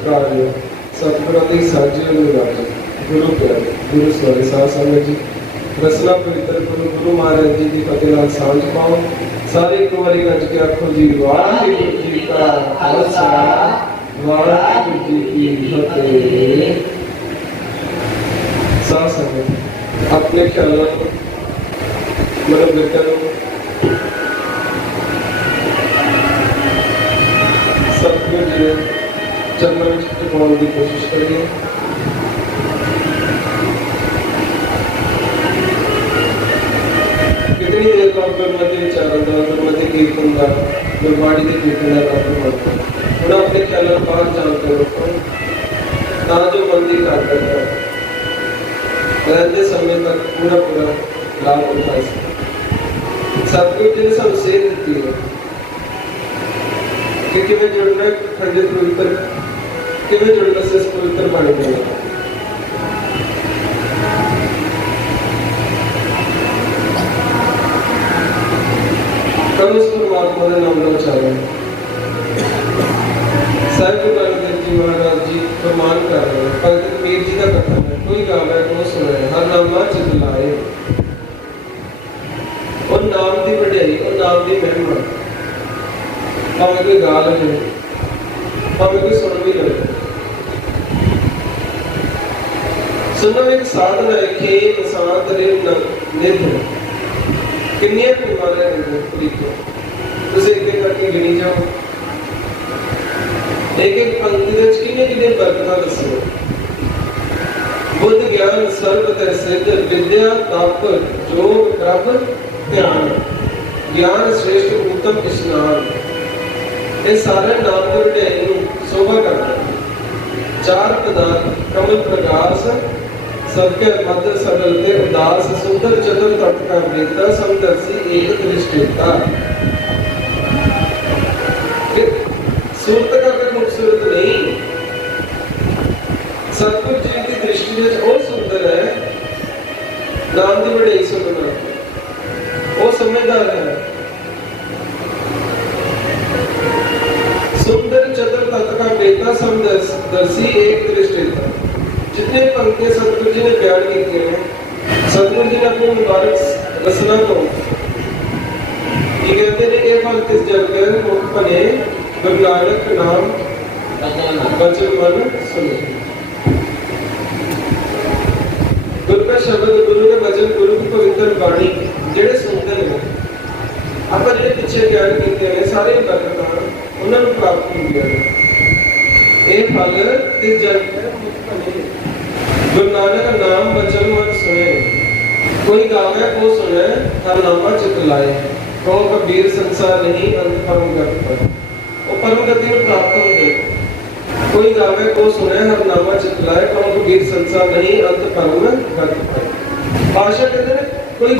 सत्कार्य सतगुरां दी साझी अनुरागी गुरु प्यारे गुरु सवारे साध संगत जी रसना पवित्र गुरु महाराज जी की फतेह नाल सांझ पाओ सारे एक बारी गज के आखो जी वाहिगुरू जी का खालसा वाहिगुरू जी की फतेह। साध संगत अपने ख्यालों मनोविज्ञान सतगुरु जी चरणों में टिकाने की कोशिश करिए। कितनी देर का गुरमति विचारण का गुरमति कीर्तन का गुरबाणी के कीर्तन का आपको पढ़ते हैं थोड़ा अपने ख्यालों बाहर जानते रखो ना जो मंदिर का करता है रहते समय तक पूरा पूरा लाभ उठा सके। सतगुरु जी ने सब सेध दी है कि किवें जुड़ना खंडित पवित्र किवें जुड़ना से पवित्र पानी देना। कल उस परमात्मा ने नाम लो उच्चारण साहिब गुरु नानक देव जी महाराज जी फरमान कर रहे हैं। भगत मीर जी का कथन है कोई गावे को सुने हर नामा चित लाए और नाम की वड्याई और नाम की महिमा भावें कोई गा लगे भावें कोई सुन भी लगे। सुनना एक साधना है खेत शांत रेम निध किन्नियां बीमारियां हैं तरीके तुझे एक एक करके गिनी जाओ एक एक पंक्ति में किन्ने किन्ने बरकत दसो। बुद्ध ज्ञान सर्व तै सिद्ध विद्या तप योग प्रभ ध्यान ज्ञान श्रेष्ठ उत्तम स्नान ये सारे नाम के वड्याई शोभा करते हैं। चार पदार्थ कमल प्रकाश सबके मध्य सरल के उदास सुंदर चतुर तट का वेता समदर्शी एक दृष्टिता सूरत का कोई खूबसूरत नहीं सतगुरु जी की दृष्टि में और सुंदर है नाम की वड्याई सुनना वो समझदार है। सुंदर चतुर तट का वेता समदर्शी एक दृष्टिता जितने पंक्तियां सतगुरु जी ने बयान की हैं सतगुरु जी ने अपनी मुबारक रचना को ये कहते हैं कि फल किस जग में मुख बने गुरु नानक नाम वचन मन सुने। गुरु का शब्द गुरु के वचन गुरु की पवित्र बाणी जेड़े सुनते हैं ਆਪਾਂ ਜਿਹੜੇ ਪਿੱਛੇ ਬਿਆਨ ਕੀਤੇ ਨੇ ਸਾਰੇ ਬਰਕਤਾਂ ਉਹਨਾਂ ਨੂੰ ਪ੍ਰਾਪਤ ਹੁੰਦੀਆਂ ਨੇ। ਇਹ ਫਲ ਤੇ ਜਗ ਮੁਖ ਬਣੇ गुरु नानक नाम वचन मन सुने कोई गावे को सुने हर नामा चित लाए को कबीर संसार नहीं अंत परम गति पर वो परम गति में प्राप्त होंगे। कोई गावे को सुने हर नामा चित लाए को कबीर संसार नहीं अंत परम गति पर। भाषा कहते हैं कोई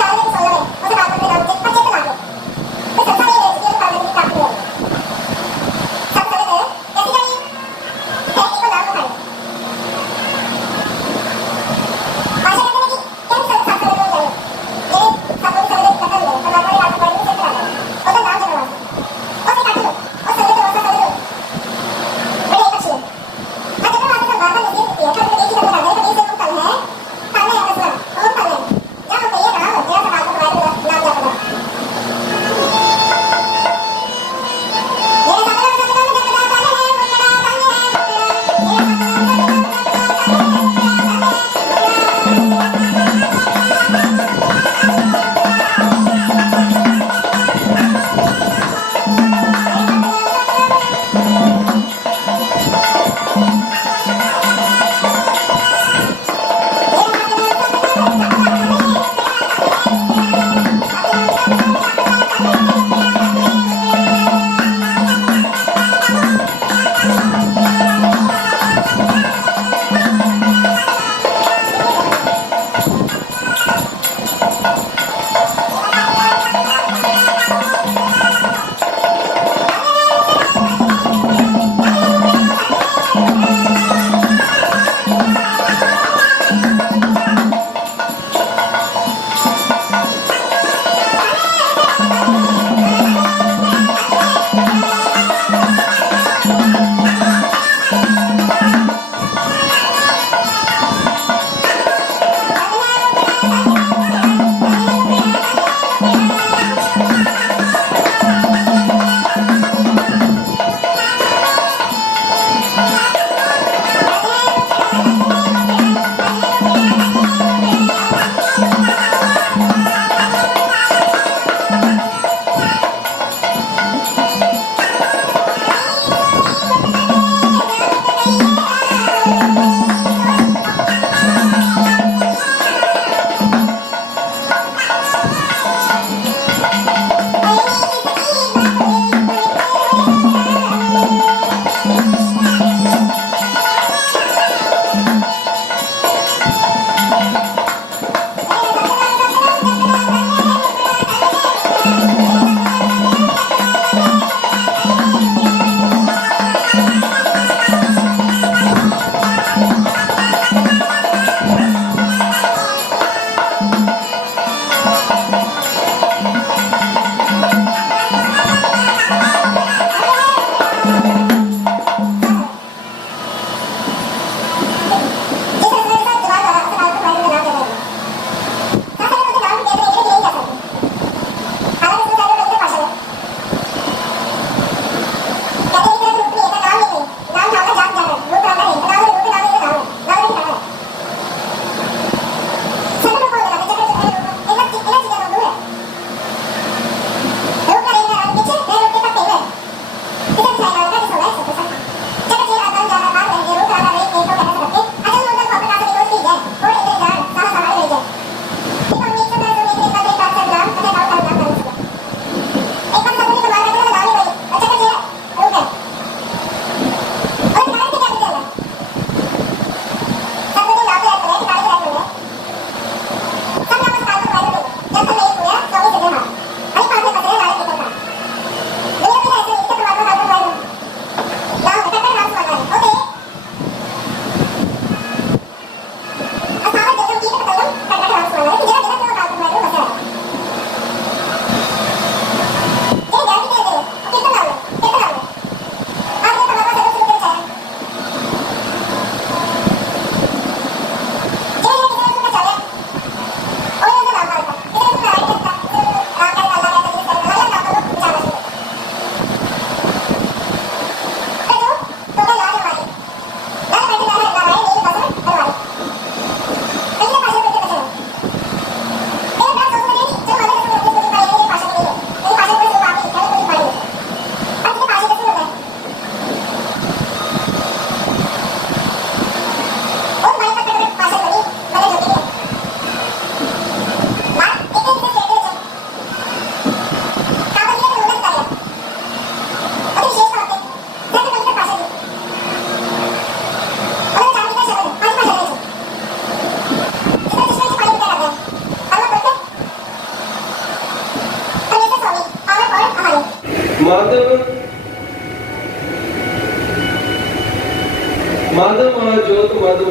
माधव महाज्योत मधु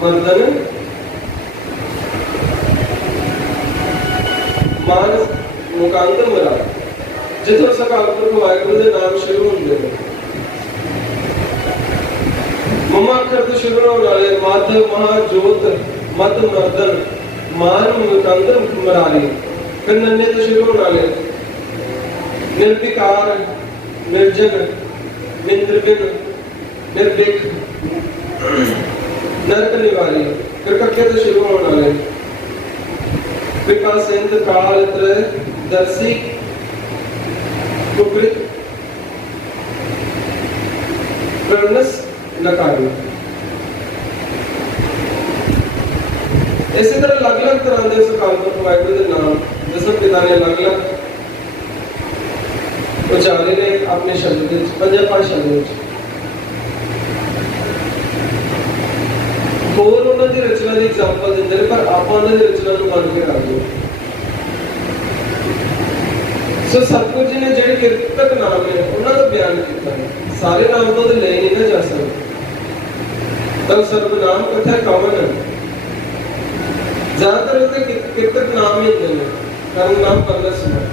मर्दन मानस मुकांत मरा जिथों सकाल पुरख वाहिगुरु दे नाम शुरू होंदे ने ममा अखर तो शुरू होने वाले माधव महाज्योत मधु मर्दन मान मुकांत मराली फिर नन्हे तो शुरू होने वाले निर्विकार निर्जन निर्विघ्न निर्भीक नरक निवारी फिर कक्के तो शुरू होने वाले कृपा सिंध काल त्रय दर्शी कुकृत प्रणस नकारी। इसी तरह अलग अलग तरह के सुकाल पुरख वाहिगुरु के नाम दसम पिता ने अलग अलग उचारे ने अपने शब्द पंजा भाषा होर उन्होंने रचना की एग्जाम्पल देते हैं पर आप उन्होंने रचना को मान के रख दो। सो सतगुरु जी ने जेडे कीर्तक नाम है उन्होंने बयान किया सारे नाम तो ले नहीं ना जा सकते पर सर्वनाम कथा कॉमन है ज्यादातर उसके कीर्तक नाम ही होते हैं कर्म नाम परलस नाम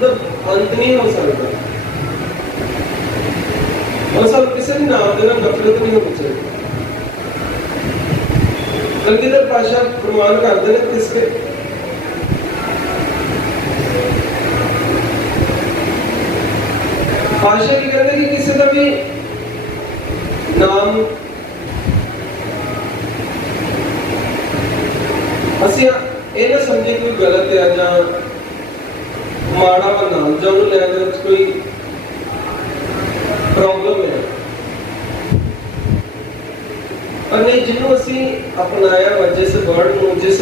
तो अंत नहीं हो सकता और सब किसी भी नाम देना नफरत नहीं होनी चाहिए। कलगीधर पातशाह प्रमाण करते हैं किसके पातशाह की कहते हैं कि किसी का भी नाम असि ये ना समझे कोई गलत है या माड़ा वा नाम जो लैंग्वेज में कोई प्रॉब्लम है और नहीं जिन्हों असी अपनाया वा जिस वर्ड को जिस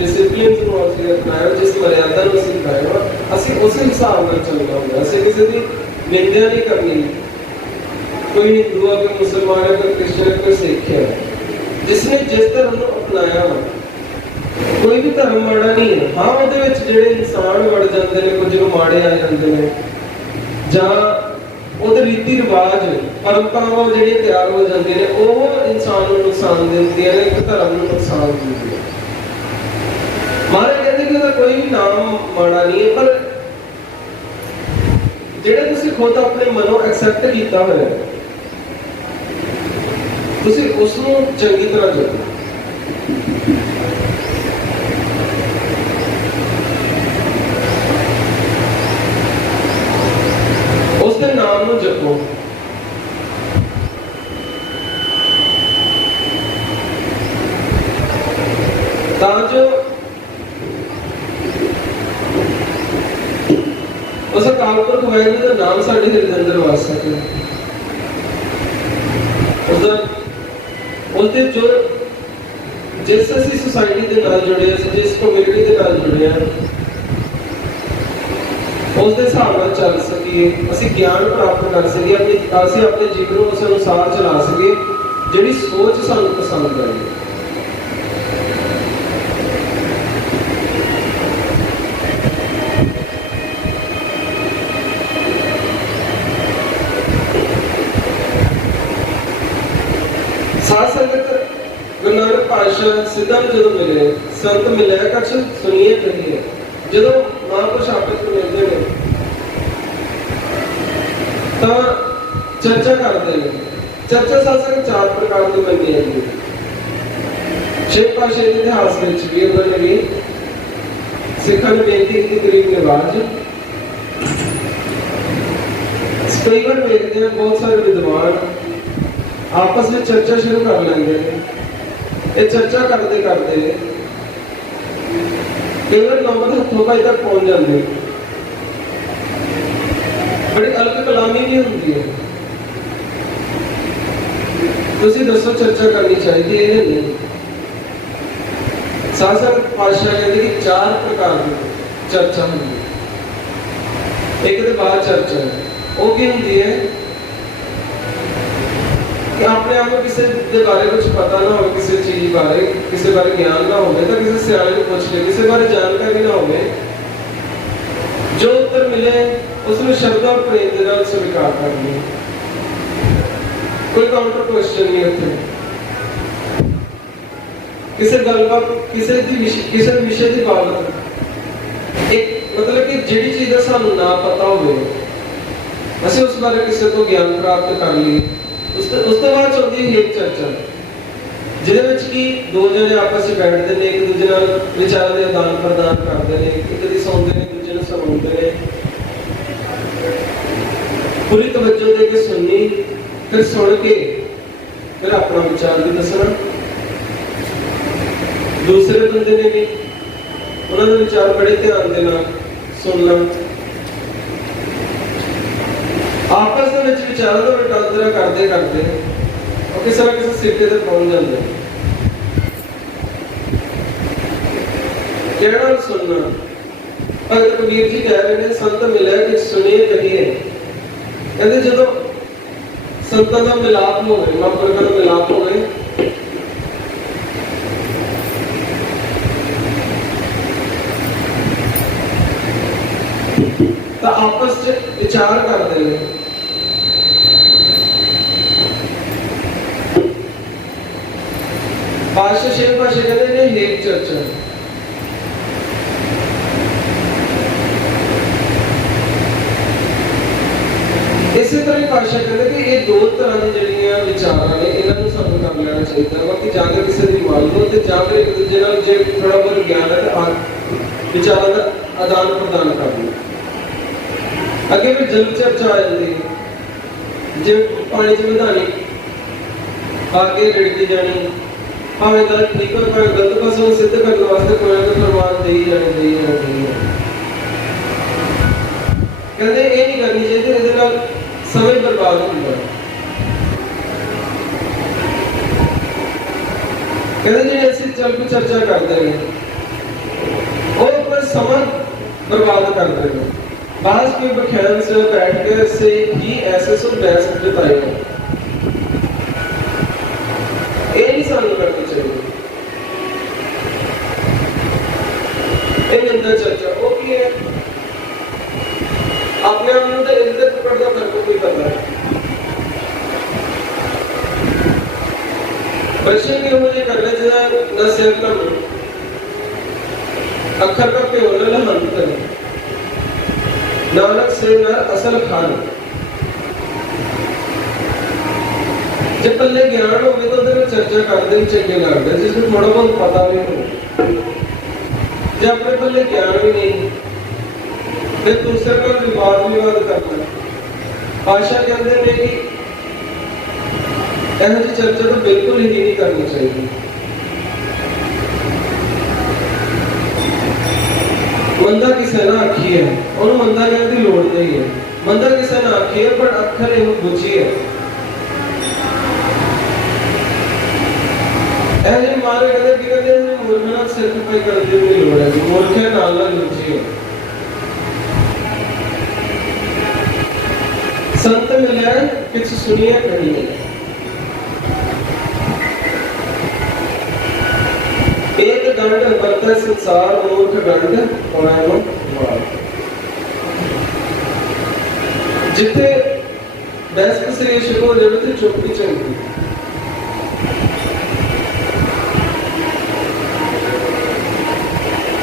डिसिप्लिन को असी अपनाया जिस मर्यादा को असी दिखाया वा असी उस हिसाब नाल चलना होगा। असी किसी दी निंदा नहीं करनी। कोई हिंदू है, कोई मुसलमान है, कोई क्रिश्चियन है, कोई सिख है, जिसने जिस धर्म को अपनाया कोई भी धर्म माड़ा नहीं है। हाँ ਉਹਦੇ ਵਿੱਚ ਜਿਹੜੇ ਇਨਸਾਨ ਵੜ ਜਾਂਦੇ ਨੇ, ਕੁਝ ਨੂੰ ਮਾੜੇ ਆ ਜਾਂਦੇ ਨੇ, ਜਾਂ ਉਹਦੇ ਰੀਤੀ ਰਿਵਾਜ ਪਰੰਪਰਾਵਾਂ ਜਿਹੜੀਆਂ ਤਿਆਰ ਹੋ ਜਾਂਦੀਆਂ ਨੇ, ਉਹ ਇਨਸਾਨ ਨੂੰ ਨੁਕਸਾਨ ਦਿੰਦੀਆਂ ਨੇ, ਇੱਕ ਧਰਮ ਨੂੰ ਨੁਕਸਾਨ ਦਿੰਦੀਆਂ। ਮਹਾਰਾਜ ਕਹਿੰਦੇ ਕਿ ਉਹਦਾ ਕੋਈ ਵੀ ਨਾਮ ਮਾੜਾ ਨਹੀਂ ਹੈ, ਪਰ ਜਿਹੜਾ ਤੁਸੀਂ ਖੁਦ ਆਪਣੇ ਮਨੋਂ ਐਕਸੈਪਟ ਕੀਤਾ ਹੋਇਆ ਤੁਸੀਂ ਉਸ ਨੂੰ ਚੰਗੀ ਤਰ੍ਹਾਂ ਜਪੋ। ਉਸ ਦੇ ਨਾਮ ਨੂੰ ਜਪੋ। ਤਾਂ ਜੋ ਉਸ ਅਕਾਲ ਪੁਰਖ ਵਾਹਿਗੁਰੂ ਦਾ ਨਾਮ ਸਾਡੇ ਹਿਰਦੇ ਅੰਦਰ ਵਸ ਸਕੇ। उसके जो जिस असी सोसाइटी के नाल जुड़े, जिस कम्यूनिटी के नाल जुड़े हैं, उसके हिसाब नाल चल सकीए, असी ज्ञान प्राप्त कर सकीए, असी अपने जीवन को उस अनुसार चला सकीए जिहड़ी सोच सानू पसंद आए। साध संगत गुरु नानक पातशाह सिद्धां जो मिले, संत मिले कछ सुनिए कहिए। जो महापुरुष आपस में मिलते हैं तो चर्चा करते हैं। चर्चा साध संगत चार प्रकार की बनी जाती है। छे पातशाह के इतिहास में भी उन्होंने भी सिखा ने बेनती की गरीब निवाज। कई बार देखते हैं बहुत सारे विद्वान आपस में चर्चा शुरू कर लेंगे। ये चर्चा करते करते कई बार नौबत हथों पाई तक पहुंच जाते, बड़ी अल्प कलामी भी होती है। तुसी दसो चर्चा करनी चाहिए है नहीं। साथ साथ पातशाह कहते कि चार प्रकार की चर्चा होती है। एक तो बात चर्चा है, वो की होती है कि अपने आप को किसी के बारे कुछ पता ना हो, किसी चीज बारे किसी बारे ज्ञान ना हो, तो किसी सियाले को पूछ ले, किसी बारे जानकारी ना हो, जो उत्तर मिले उसमें शब्द और प्रेम के नाल स्वीकार कर ले। कोई काउंटर क्वेश्चन नहीं होते। किसी गलबात किसी विषय की बात एक मतलब कि जिहड़ी चीज का सानू ना पता हो, असीं उस बारे किसी को ज्ञान प्राप्त कर लिए। उस तो बाद चलती है एक चर्चा, जिहदे दो जने आपस में बैठते हैं, एक दूजे नाल विचारां दे आदान प्रदान करते हैं, एक दी सुनते हैं, दूजे नूं सुणाउंदे हैं, पूरी तवज्जो दे के सुननी, फिर सुन के फिर अपना विचार भी दसना। दूसरे बंदे ने भी उन्होंने विचार बड़े ध्यान दे नाल सुनना। आपस में विचारों का वटांदरा करते करते और किसी ना किसी सिक्के तक पहुंच जाते हैं। केवल सुनना। भगत कबीर जी कह रहे हैं, संत मिले कि सुनिए कहिए। कहते जो संतां का मिलाप हो गए, महापुरखां का मिलाप हो गए, तो आपस में विचार करते हैं। पातशाह शेर पातशाह कहते हैं हेक चर्चा। इसी तरह पातशाह कहते कि ये दो तरह की जड़ियां विचार ने, इन्होंने सानू कर लेना चाहिए। बाकी जाकर किसी की मान लो तो जाकर एक दूसरे नाल जे थोड़ा बहुत ज्ञान है तो विचारों का आदान प्रदान कर लो। अगे भी जल चर्चा आ जाती है, जो पानी च विधानी आगे रिड़की जानी, भावें गल ठीक हो भावें गलत पासों सिद्ध करने वास्ते कोई ना कोई प्रमाण दे ही जाने। कहते ये नहीं करनी चाहिए, इसदे नाल समय बर्बाद होंदा। कहते जिहड़े असीं चल चर्चा करते हैं वो अपना समय बर्बाद करते हैं। बास के बख्यान से बैठकर से ही ऐसे सो बहस जताई है। ये नहीं सानू करनी चाहिए। ये निंदा चर्चा वो की है अपने आप में तो इज्जत पकड़ना करको कोई करना है। प्रश्न ये मुझे करने चाहिए न सिर्फ का अखर का प्योल हंत नानक से न असल खान। जब पल्ले ज्ञान हो तो चर्चा करते ही चंगे लगते हैं जिसमें थोड़ा बहुत पता भी हो। जब अपने पल्ले ज्ञान भी नहीं फिर दूसरे का विवाद करना। आशा कहते हैं कि ऐसी चर्चा तो बिल्कुल ही नहीं करनी चाहिए। मंदा किसे ना आखी है और मंदा कहने की लोड़ नहीं है। मंदा किसे ना आखी है पर अखर एवं बुझी है। ऐसे मारे कहते मूर्ख ना सिर खपाई करने की लोड़ है। मूर्ख है नाला बुझी है। संत मिले किछ सुनिए कहिए। एक गंड बरता संसार मूर्ख गंड होना जिथे बहस किसी शुरू हो जाए तो चुप्पी चलती।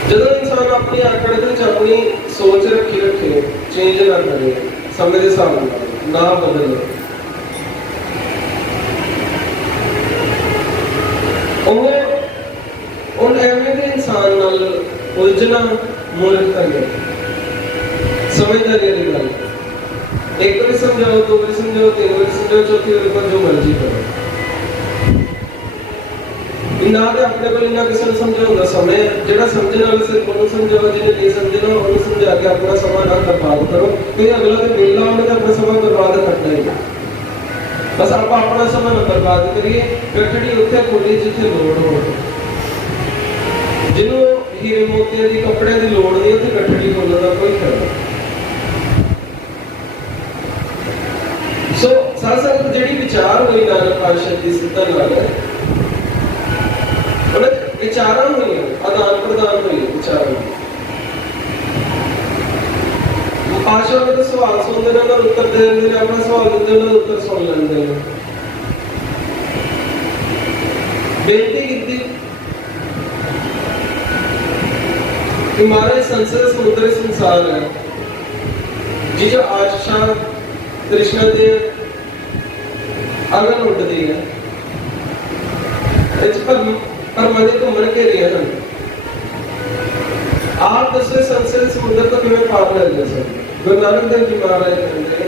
जो इंसान अपनी आकड़ अपनी सोच रखी रखे चेंज ना करे समय के हिसाब ना बदले उन एवं के इंसान नाल उलझना मूर्खता है। समझदारी वाली गल एक बार समझाओ दो बार समझाओ तीन बार समझाओ चौथी बार जो मर्जी करो। ना तो अपने को इन्ना किसी ने समझाऊंगा समय जेड़ा समझने वाले सिर्फ उन्होंने समझाओ जिन्हें नहीं समझना उन्होंने समझा के अपना समय ना बर्बाद करो। कोई अगला तो बेला होने का अपना समय बर्बाद करना ही बस आप अपना समय ना बर्बाद करिए। गठड़ी उत्थे खोली जिथे लोड़ हो। जिन्हों हीरे मोतिया की कपड़े की लोड़ नहीं उत्थे गठड़ी खोलने का कोई फायदा। सो साथ साथ जिहड़ी विचार हुई नानक पातशाह जी सिद्धा नाल विचारा हुई आदान प्रदान हुई विचारों पातशाह ने तो सवाल सुनते हैं उत्तर दे देंगे अपना सवाल देते हैं उत्तर सुन लेंगे। बेनती की कि हमारे संसार समुद्र संसार है जी जो आशा कृष्ण दे अगन उठती है पर मजे तो मन के लिए हैं। आप दसवें संसार समुद्र को किमें पार कर सकते। गुरु नानक देव जी महाराज कहते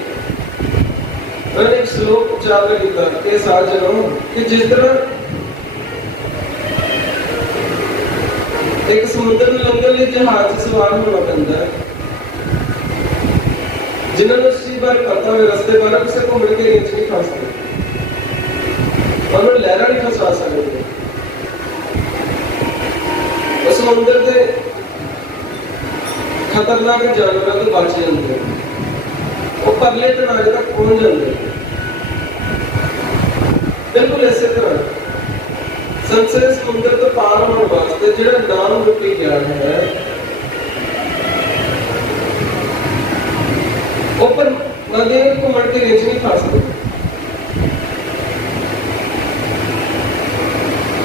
मैंने एक श्लोक उच्चारण किया कि साजनों कि जिस तरह एक समुद्र में लंघन लिए जहाज से सवार होना पैदा है जिन्होंने उस चीज बारे पता है रास्ते बारे किसी को मिल के रेंज नहीं फंसते और लहरा नहीं फंसा सकते। समुद्र के खतरनाक जानवरों तो बच जाते वो परले तनाजे तक पहुंच जाते। बिल्कुल इसी तरह संसार समुद्र तो पार होने वास्ते जो नाम रूपी ज्ञान है ऊपर नदी को मड़ के नीचे नहीं खा सकते।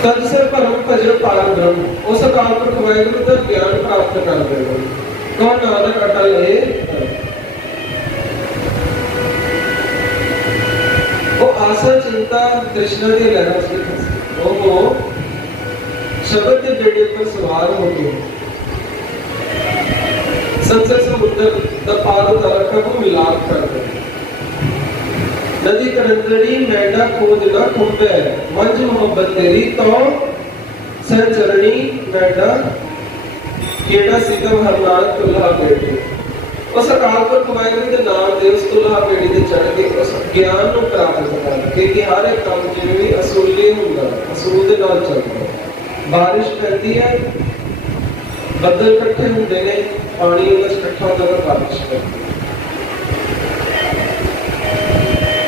तदसर परम भजन पार ब्रह्म उस अकाल पुरख वाहिगुरु का ज्ञान प्राप्त कर देगा। कौन नानक अटल है वो आशा चिंता तृष्णा के लहर से वो शब्द के बेड़े पर सवार होके संसार समुद्र द पार उतार का वो मिलाप कर दे। नदी करंदड़ी मैंडा खोज ना खुंबे मंज मोहब्बत तेरी तो सहचरणी मैंडा केड़ा सीतम हरनाल तुल्हा बेटी उस अकाल पुरख वाहिगुरू दे नाम दे उस तुल्हा बेटी ते चढ़ के उस ज्ञान ਨੂੰ ਪ੍ਰਾਪਤ ਕਰਨਾ ਕਿ ਹਰ ਇੱਕ ਕੰਮ ਜਿਵੇਂ ਵੀ ਅਸੂਲੀ ਹੁੰਦਾ ਅਸੂਲ ਦੇ ਨਾਲ ਚੱਲਦਾ। ਬਾਰਿਸ਼ ਪੈਂਦੀ ਹੈ ਬੱਦਲ ਇਕੱਠੇ ਹੁੰਦੇ ਨੇ पानी ਉਹਦਾ ਇਕੱਠਾ ਹੁੰਦਾ ਤਾਂ ਬਾਰਿਸ਼ ਪੈਂਦੀ।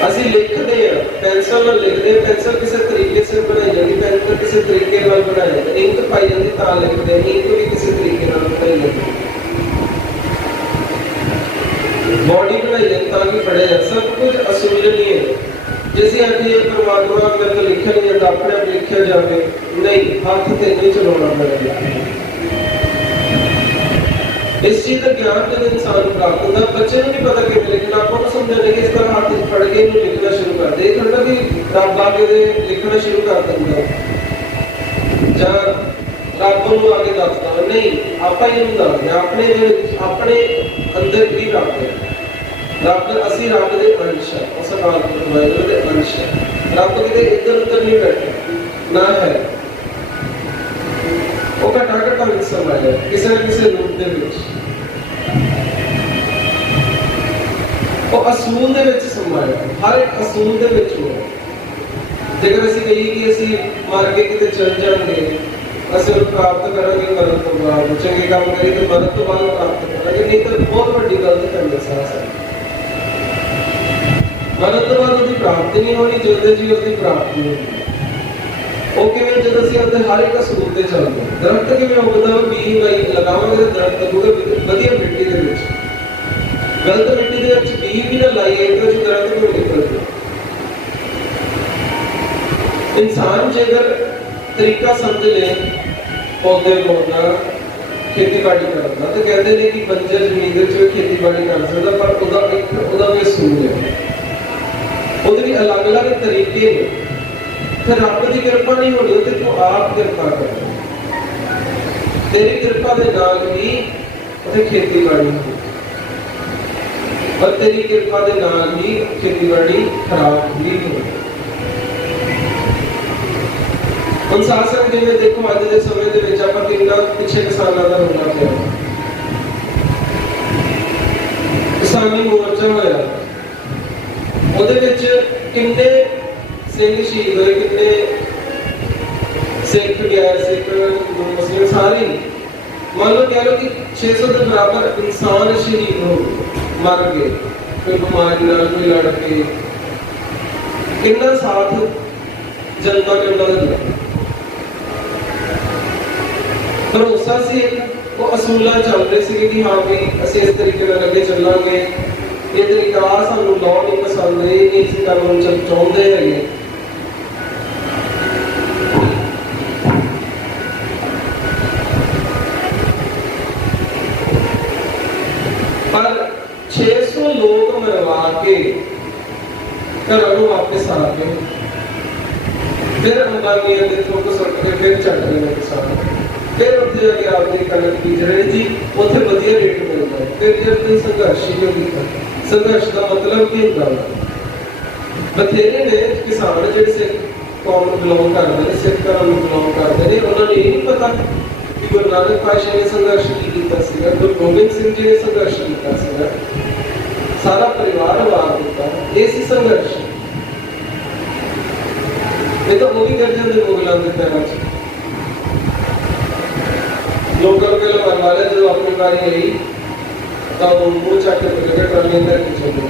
ਅਸੀਂ ਲਿਖਦੇ ਆ ਪੈਨਸਲ ਨਾਲ ਲਿਖਦੇ ਆ, ਪੈਨਸਲ ਕਿਸੇ ਤਰੀਕੇ ਸੇ ਬਣਾਈ ਜਾਂਦੀ, ਪੈਨਸਲ ਕਿਸੇ ਤਰੀਕੇ ਨਾਲ ਬਣਾਈ ਜਾਂਦੀ, ਇੰਕ ਪਾਈ ਜਾਂਦੀ ਤਾਂ ਲਿਖਦੇ ਆ, ਇੰਕ ਵੀ ਕਿਸੇ ਤਰੀਕੇ ਨਾਲ ਬਣਾਈ ਜਾਂਦੀ, ਬੋਡੀ ਬਣਾਈ ਜਾਂਦੀ ਤਾਂ ਕਿ ਪੜਿਆ ਜਾ। ਸਭ ਕੁਝ ਅਸੂਲ ਨਹੀਂ ਹੈ। ਜੇ ਅਸੀਂ ਆਖੀਏ ਪਰਮਾਤਮਾ ਅੰਦਰ ਤੋਂ ਲਿਖਿਆ ਨਹੀਂ ਜਾਂਦਾ, ਆਪਣੇ ਆਪ ਲਿਖਿਆ ਜਾਵੇ, ਨਹੀਂ, ਹੱਥ ਤੇ ਨਹੀਂ ਚਲਾਉਣਾ ਪੜੇਗਾ। इस चीज का ज्ञान जब इंसान को प्राप्त होता है, बच्चे को नहीं पता किਵੇਂ लिखना, ਆਪਾਂ ਨੂੰ ਸਮਝਾਉਂਦੇ ਕਿ ਇਸ ਤਰ੍ਹਾਂ ਹੱਥ ਫੜ ਕੇ ਇਹਨੂੰ ਲਿਖਣਾ ਸ਼ੁਰੂ ਕਰ ਦੇ, ਇਹ ਥੋੜਾ ਵੀ ਰੱਬ ਆ ਕੇ ਲਿਖਣਾ ਸ਼ੁਰੂ ਕਰ ਦਿੰਦਾ ਜਾਂ ਰੱਬ ਨੂੰ ਆ ਕੇ ਦੱਸਦਾ, ਨਹੀਂ, ਆਪਾਂ ਹੀ ਇਹਨੂੰ ਦੱਸਦੇ ਆਪਣੇ ਅੰਦਰ ਕੀ ਰੱਬ ਹੈ। ਰੱਬ ਅਸੀਂ ਰੱਬ ਦੇ ਅੰਸ਼ ਹੈ, ਉਸ ਨਾਲ ਵਾਹਿਗੁਰੂ ਦੇ ਅੰਸ਼ ਹੈ। ਰੱਬ ਕਿਤੇ ਇੱਧਰ ਉੱਧਰ ਨਹੀਂ ਬੈਠਾ ਨਾ ਹੈ, ਉਹ ਘਟਾ ਘਟਾ ਵਿੱਚ ਸਮਾਇਆ ਕਿਸੇ ਨਾ ਕਿਸੇ ਰੂਪ ਦੇ ਵਿੱਚ, ਉਹ ਅਸੂਲ ਦੇ ਵਿੱਚ ਸਮਾਇਆ, ਹਰ ਇੱਕ ਅਸੂਲ ਦੇ ਵਿੱਚ ਹੋ। ਜੇਕਰ ਅਸੀਂ ਕਹੀਏ ਕਿ ਅਸੀਂ ਮਰ ਕੇ ਕਿਤੇ ਚਲ ਜਾਵਾਂਗੇ, ਅਸੀਂ ਉਹ ਪ੍ਰਾਪਤ ਕਰਾਂਗੇ ਮਰਨ ਤੋਂ ਬਾਅਦ, ਚੰਗੇ ਕੰਮ ਕਰੀਏ ਤਾਂ ਮਰਨ ਤੋਂ ਬਾਅਦ ਪ੍ਰਾਪਤ ਕਰਾਂਗੇ, ਨਹੀਂ ਤਾਂ ਬਹੁਤ ਵੱਡੀ ਗਲਤੀ ਕਰਨ ਦਾ ਸਾਹਸ ਹੈ। ਮਰਨ ਤੋਂ ਬਾਅਦ ਉਹਦੀ ਪ੍ਰਾਪਤੀ ਨਹੀਂ ਹੋਣੀ, ਜਿਉਂਦੇ ਜੀ ਉਹਦੀ ਪ੍ਰਾਪਤੀ ਹੋਣੀ। ਉਹ ਕਿਵੇਂ ਜਦੋਂ ਅਸੀਂ ਉਹਦੇ ਹਰ ਇੱਕ ਅਸੂਲ ਤੇ ਚੱਲਦੇ, ਦਰਖਤ ਕਿਵੇਂ ਉੱਗਦਾ, ਬੀਜ ਲਗਾਵਾਂਗੇ ਦਰਖਤ ਉੱਗੂਗਾ ਵਧੀਆ ਮਿੱਟੀ ਦੇ ਵਿੱਚ, ਗਲਤ ਮਿੱਟੀ ਦੇ ਵਿੱਚ ਬੀਜ ਵੀ ਨਾ ਲਾਈਏ ਤਾਂ ਦਰਖਤ ਕਿਉਂ ਨਿਕਲਦਾ। ਇਨਸਾਨ ਜੇਕਰ ਤਰੀਕਾ ਸਮਝ ਲੈ ਪੌਦੇ ਉਗਾਉਣ, ਖੇਤੀਬਾੜੀ ਕਰਨ ਦਾ, ਤਾਂ ਕਹਿੰਦੇ ਨੇ ਕਿ ਬੰਜਰ ਜ਼ਮੀਨ ਦੇ ਵਿੱਚ ਖੇਤੀਬਾੜੀ ਕਰ ਸਕਦਾ, ਪਰ ਉਹਦਾ ਵੀ ਅਸੂਲ ਹੈ, ਉਹਦੇ ਵੀ ਅਲੱਗ ਅਲੱਗ ਤਰੀਕੇ ਨੇ। ਫਿਰ ਰੱਬ ਦੀ ਕਿਰਪਾ ਨਹੀਂ ਹੋਣੀ, ਉਹ ਤੇ ਤੂੰ ਆਪ ਕਿਰਪਾ ਕਰ, ਤੇਰੀ ਕਿਰਪਾ ਦੇ ਨਾਲ ਹੀ ਉੱਥੇ ਖੇਤੀਬਾੜੀ ਹੋਈ, ਪਰ ਤੇਰੀ ਕਿਰਪਾ ਦੇ ਨਾਲ ਹੀ ਖੇਤੀਬਾੜੀ ਖਰਾਬ ਨਹੀਂ ਹੋਈ। ਹੁਣ ਸਾਸਨ ਜਿਵੇਂ ਦੇਖੋ ਅੱਜ ਦੇ ਸਮੇਂ ਦੇ ਵਿੱਚ ਆਪਾਂ ਕਿੰਨਾ ਪਿੱਛੇ ਕਿਸਾਨਾਂ ਦਾ ਰੋਣਾ ਪਿਆ, ਕਿਸਾਨੀ ਮੋਰਚਾ ਹੋਇਆ, ਉਹਦੇ ਵਿੱਚ ਕਿੰਨੇ ਸਿੰਘ ਸ਼ਹੀਦ ਹੋਏ, ਕਿੰਨੇ ਸਿੱਖ ਗੈਰ ਸਿੱਖ ਮੁਸਲਿਮ ਸਾਰੇ, ਮੰਨ ਲਓ ਕਹਿ ਲਓ ਕਿ 600 ਦੇ ਬਰਾਬਰ ਇਨਸਾਨ ਸ਼ਹੀਦ ਹੋ ਮਰ ਗਏ, ਕੋਈ ਬਿਮਾਰੀ ਨਾਲ, ਕੋਈ ਲੜ ਕੇ। ਕਿੰਨਾ ਸਾਥ ਜਨਤਾ ਨੇ ਉਹਨਾਂ ਦਾ ਦਿੱਤਾ, ਭਰੋਸਾ ਸੀ, ਉਹ ਅਸੂਲਾਂ ਚੱਲਦੇ ਸੀਗੇ ਕਿ ਹਾਂ ਵੀ ਅਸੀਂ ਇਸ ਤਰੀਕੇ ਨਾਲ ਅੱਗੇ ਚੱਲਾਂਗੇ, ਇਹ ਤਰੀਕਾ ਸਾਨੂੰ ਲਾਅ ਨਹੀਂ ਪਸੰਦ, ਇਹ ਨਹੀਂ ਅਸੀਂ ਕਰਨਾ ਚਾਹੁੰਦੇ ਹੈਗੇ। ਪਰ 600 ਲੋਕ ਮਰਵਾ ਕੇ ਘਰਾਂ ਨੂੰ ਵਾਪਸ ਆ ਗਏ, ਫਿਰ ਅੰਬਾਨੀਆਂ ਦੇ ਥੋਕ ਸੁੱਟ ਕੇ ਫਿਰ ਚੱਕ ਰਹੇ ਕਿਸਾਨ, ਫਿਰ ਉੱਥੇ ਜਾ ਕੇ ਆਪਣੀ ਕਣਕ ਬੀਜ ਰਹੇ ਜੀ, ਉੱਥੇ ਵਧੀਆ ਰੇਟ ਮਿਲਦਾ। ਫਿਰ ਜੇ ਤੁਸੀਂ ਸੰਘਰਸ਼ ਹੀ ਨਹੀਂ ਕੀਤਾ, ਸੰਘਰਸ਼ ਦਾ ਮਤਲਬ ਕੀ ਹੁੰਦਾ? ਬਥੇਰੇ ਨੇ ਕਿਸਾਨ ਜਿਹੜੇ ਸਿੱਖ ਕੌਮ ਨੂੰ ਬਿਲੋਂਗ ਕਰਦੇ ਨੇ, ਸਿੱਖ ਧਰਮ ਨੂੰ ਬਿਲੋਂਗ ਕਰਦੇ ਨੇ, ਉਹਨਾਂ ਨੂੰ ਇਹ ਨਹੀਂ ਪਤਾ ਕਿ ਗੁਰੂ ਨਾਨਕ ਪਾਤਸ਼ਾਹ ਨੇ ਸੰਘਰਸ਼ ਕੀ ਕੀਤਾ ਸੀਗਾ, ਗੁਰੂ ਗੋਬਿੰਦ ਸਿੰਘ ਜੀ ਨੇ ਸੰਘਰਸ਼ ਕੀਤਾ ਸੀਗਾ, ਸਾਰਾ ਪਰਿਵਾਰ ਵਾਰ ਦਿੱਤਾ, ਇਹ ਸੀ ਸੰਘਰਸ਼। ਇਹ ਤਾਂ ਉਹ ਵੀ ਕਰ ਜਾਂਦੇ ਮੁਗਲਾਂ ਦੇ ਪੈਰਾਂ 'ਚ, ਲੋਕਾਂ ਨੂੰ ਪਹਿਲਾਂ ਮਰਵਾ ਲਿਆ, ਜਦੋਂ ਆਪਣੀ ਵਾਰੀ ਆਈ ਤਾਂ ਉਹ ਮੂੰਹ ਚੱਕ ਕੇ ਟਰਾਲੀਆਂ ਲੈ ਕੇ ਚੱਲੇ।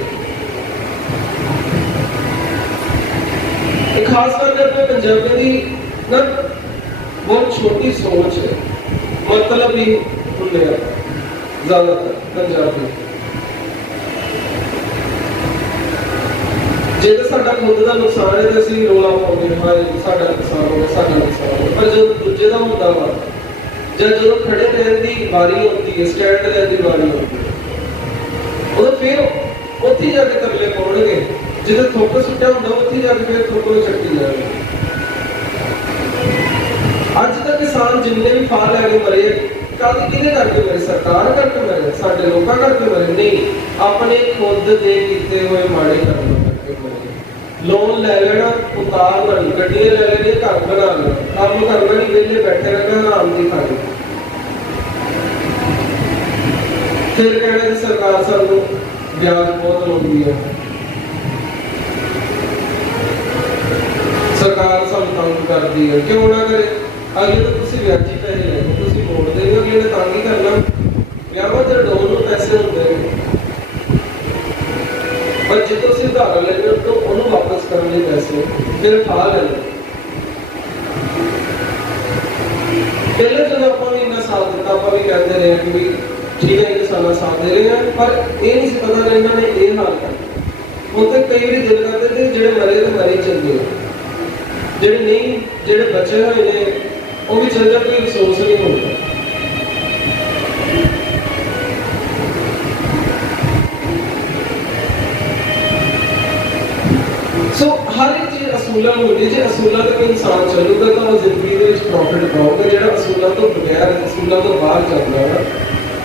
ਇਹ ਖਾਸ ਕਰਕੇ ਆਪਣੇ ਪੰਜਾਬੀ ਦੀ ਨਾ ਬਹੁਤ ਛੋਟੀ ਸੋਚ ਹੈ, ਮਤਲਬ ਹੀ ਹੁੰਦੇ ਆ ਜ਼ਿਆਦਾਤਰ ਪੰਜਾਬੀ। ਜੇ ਤਾਂ ਸਾਡਾ ਖੁਦ ਦਾ ਨੁਕਸਾਨ ਹੈ ਤਾਂ ਅਸੀਂ ਰੋਲਾ ਪਾਉਂਦੇ ਹਾਂ, ਸਾਡਾ ਨੁਕਸਾਨ ਹੋ ਗਿਆ, ਸਾਡਾ ਨੁਕਸਾਨ ਹੋ ਗਿਆ। ਪਰ ਜਦੋਂ ਦੂਜੇ ਦਾ ਹੁੰਦਾ ਵਾ, ਜਾਂ ਜਦੋਂ ਖੜੇ ਰਹਿਣ ਦੀ ਵਾਰੀ ਆਉਂਦੀ ਹੈ, ਸਟੈਂਡ ਲੈਣ ਦੀ ਵਾਰੀ ਆਉਂਦੀ ਹੈ, ਉਦੋਂ ਫਿਰ ਉੱਥੇ ਜਾ ਕੇ ਤਰਲੇ ਪਾਉਣਗੇ। ਜਿੱਥੇ ਥੋਕ ਸੁੱਟਿਆ ਹੁੰਦਾ ਉੱਥੇ ਜਾ ਕੇ ਫਿਰ ਥੋਕ ਨੂੰ ਚੱਕੀ ਜਾਣਗੇ। ਅੱਜ ਤੱਕ ਕਿਸਾਨ ਜਿੰਨੇ ਵੀ ਫਾਹ ਲੈ ਕੇ ਮਰੇ, ਕਿਹਦੇ ਕਰਕੇ ਮਰੇ? ਸਰਕਾਰ ਕਰਕੇ ਮਰੇ, ਸਾਡੇ ਲੋਕਾਂ ਕਰਕੇ ਮਰੇ? ਨਹੀਂ, ਆਪਣੇ ਖੁਦ ਦੇ ਕੀਤੇ ਹੋਏ ਮਾੜੇ ਕਰਮ ਕਰਕੇ ਮਰੇ। ਲੋਨ ਲੈ ਲੈਣਾ, ਉਤਾਰ ਲੈਣੀ, ਗੱਡੀਆਂ ਲੈ ਲੈਣੀਆਂ, ਘਰ ਬਣਾ ਲੈਣਾ, ਕੰਮ ਕਰਨਾ ਨਹੀਂ, ਵਿਹਲੇ ਬੈਠੇ ਰਹਿਣਾ, ਆਰਾਮ ਦੀ ਖਾਣੀ। ਫਿਰ ਕਹਿਣਾ ਕਿ ਸਰਕਾਰ ਸਾਨੂੰ ਵਿਆਜ ਬਹੁਤ ਲਾਉਂਦੀ ਹੈ, ਸਰਕਾਰ ਸਾਨੂੰ ਤੰਗ ਕਰਦੀ ਹੈ। ਕਿਉਂ ਨਾ ਕਰੇ? ਅਗਲੇ ਤੋਂ ਤੁਸੀਂ ਵਿਆਜੀ ਪੈਸੇ ਲੈ ਲਓ, ਤੁਸੀਂ ਮੋੜ ਦੇਗੇ, ਅਗਲੇ ਨੇ ਤੰਗ ਹੀ ਕਰਨਾ। ਵਿਆਹਾਂ पैसे होते हैं, पर जो तुम धारा लेते हो तो उन्होंने वापस करने लिए पैसे फिर खा लेने। पहले जो आप भी इन्ना साथ दिता, आप भी कहते रहे कि भी ठीक है इन्हें सारा साथ दे रहे हैं, पर ये नहीं पता नहीं इन्होंने ये हाल कर उनके कई बार दिल करते थे जो मरे तो मरे चलते जो नहीं जो बचे हुए ने वो भी चल जाए, कोई अफसोस नहीं होता। सो हर एक चीज असूलों में होती है, जो असूलों तक इंसान चलूगा तो वो जिंदगी में प्रॉफिट पाऊगा। जो असूलों तो बगैर असूलों तो बाहर चलता है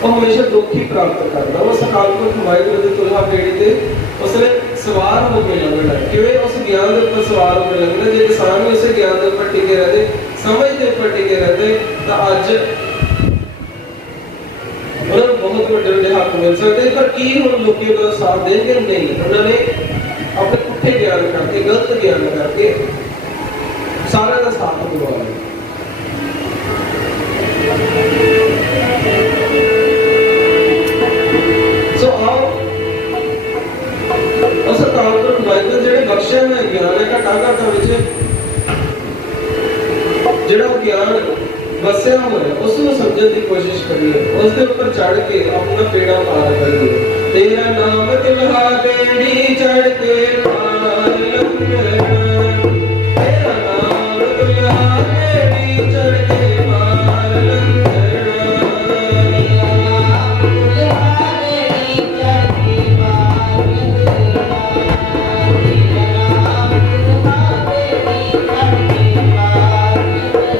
वो हमेशा दुख ही प्राप्त करता। वो सकारात्मक वाहिगुरू की तुलना बेड़ी थे उसने सवार होकर लगना कि उस ज्ञान के ऊपर सवार होकर लगना। जो इंसान भी उस ज्ञान के ऊपर टिके रहते, समझ के ऊपर टिके रहते, तो अज उन्होंने बहुत बड़े बड़े हक मिल सकते। पर की हम लोग उनका साथ देंगे नहीं, उन्होंने अपने पुठे ज्ञान करके गलत ज्ञान करके सारे का साथ दिवा लिया। सो आओ उस कालपुरख वाहिगुरू जिहड़े बख्शे हुए ज्ञान है घटा घटा विच जिहड़ा ज्ञान वसिया होया उसको समझने की कोशिश करिए, उसके ऊपर चढ़ के अपना पेड़ा पार करिए। तेरा नाम दुल्हा बेड़ी चढ़ के पार लंघना, तेरा नाम दुल्हा बेड़ी चढ़ के पार लंघना, तेरा नाम दुल्हा बेड़ी चढ़ के पार लंघना, तेरा नाम दुल्हा बेड़ी चढ़ के पार लंघना।